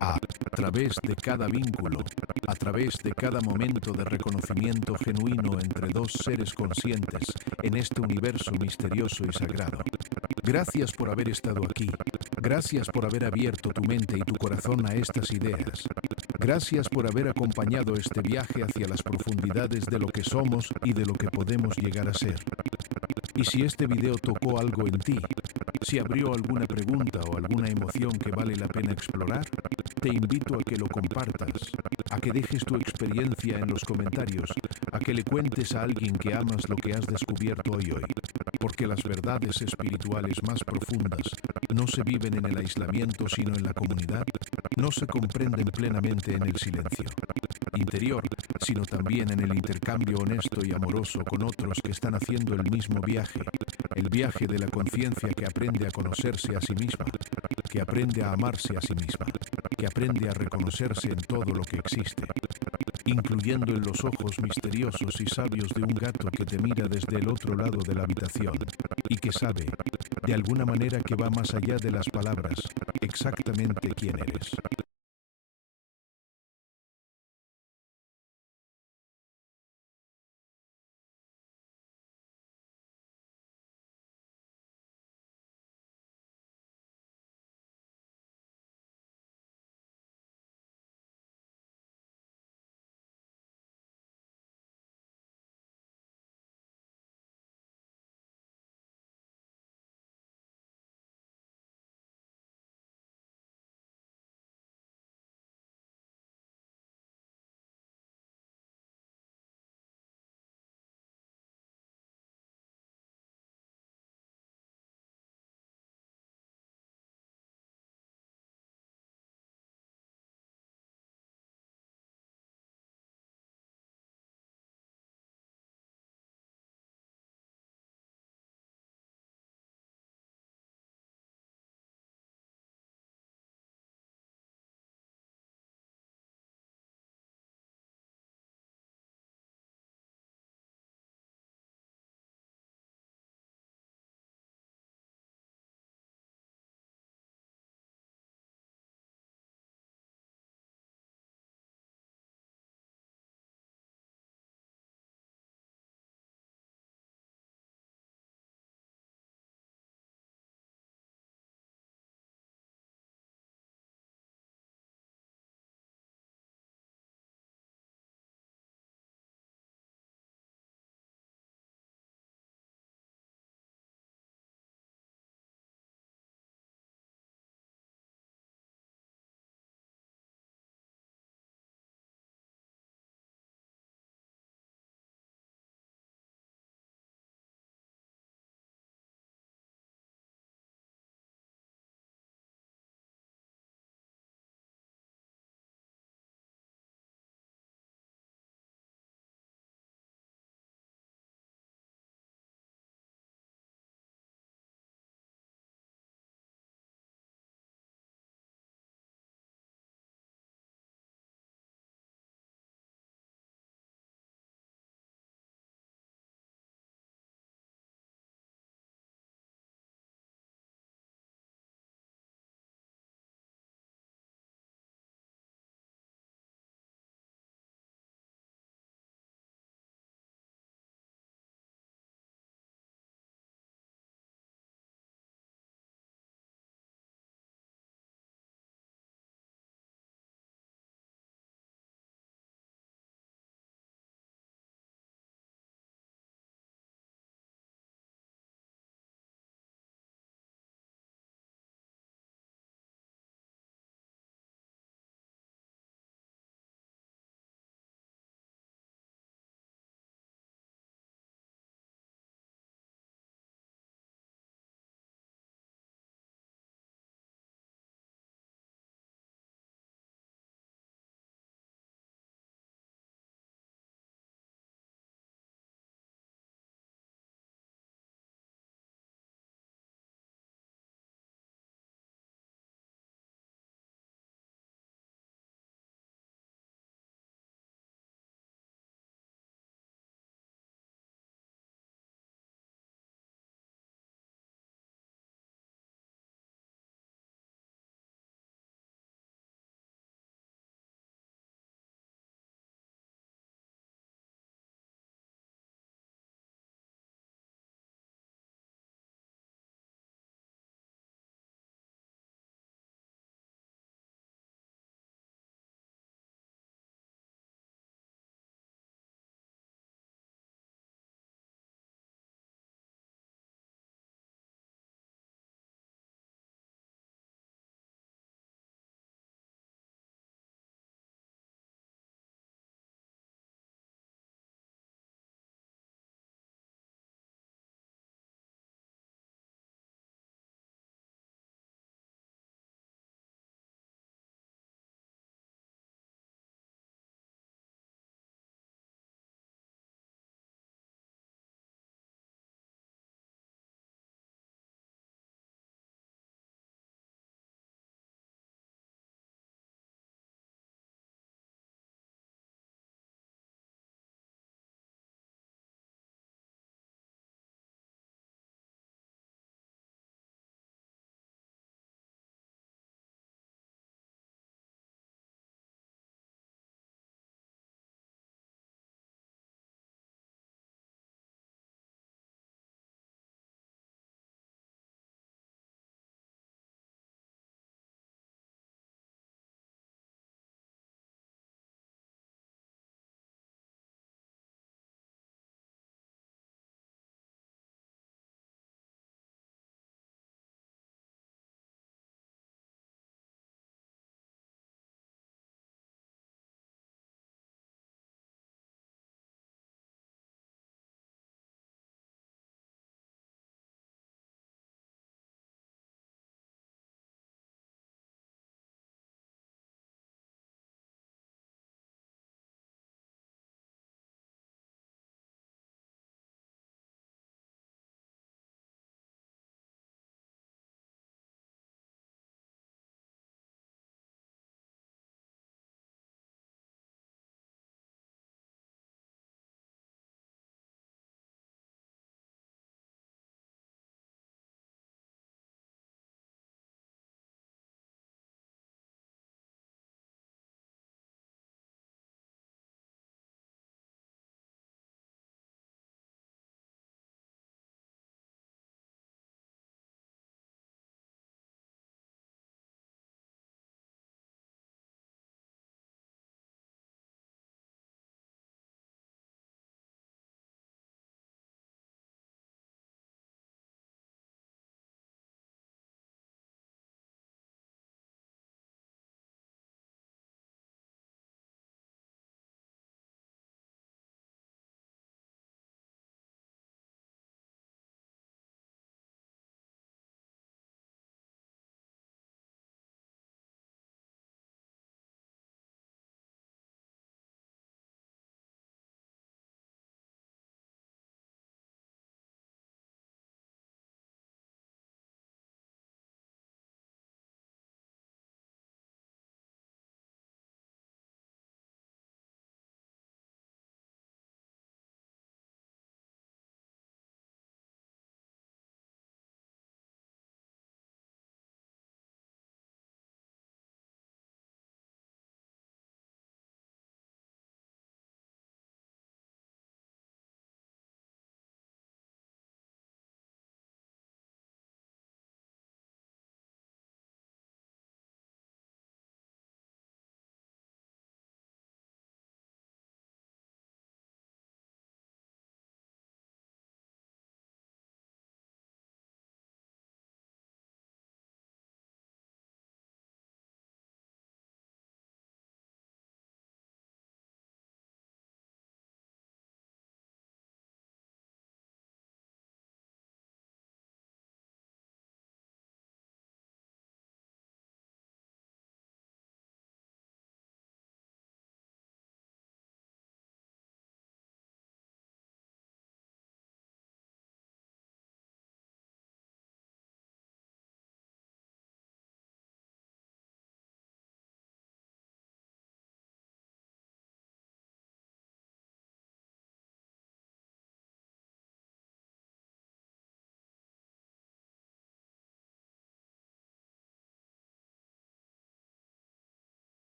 a través de cada vínculo, a través de cada momento de reconocimiento genuino entre dos seres conscientes en este universo misterioso y sagrado. Gracias por haber estado aquí. Gracias por haber abierto tu mente y tu corazón a estas ideas. Gracias por haber acompañado este viaje hacia las profundidades de lo que somos y de lo que podemos llegar a ser. Y si este video tocó algo en ti, si abrió alguna pregunta o alguna emoción que vale la pena explorar, te invito a que lo compartas, a que dejes tu experiencia en los comentarios, a que le cuentes a alguien que amas lo que has descubierto hoy. porque las verdades espirituales más profundas no se viven en el aislamiento sino en la comunidad, no se comprenden plenamente en el silencio interior, sino también en el intercambio honesto y amoroso con otros que están haciendo el mismo viaje, el viaje de la conciencia que aprende a conocerse a sí misma, que aprende a amarse a sí misma, que aprende a reconocerse en todo lo que existe, incluyendo en los ojos misteriosos y sabios de un gato que te mira desde el otro lado de la habitación y que sabe, de alguna manera que va más allá de las palabras, exactamente quién eres.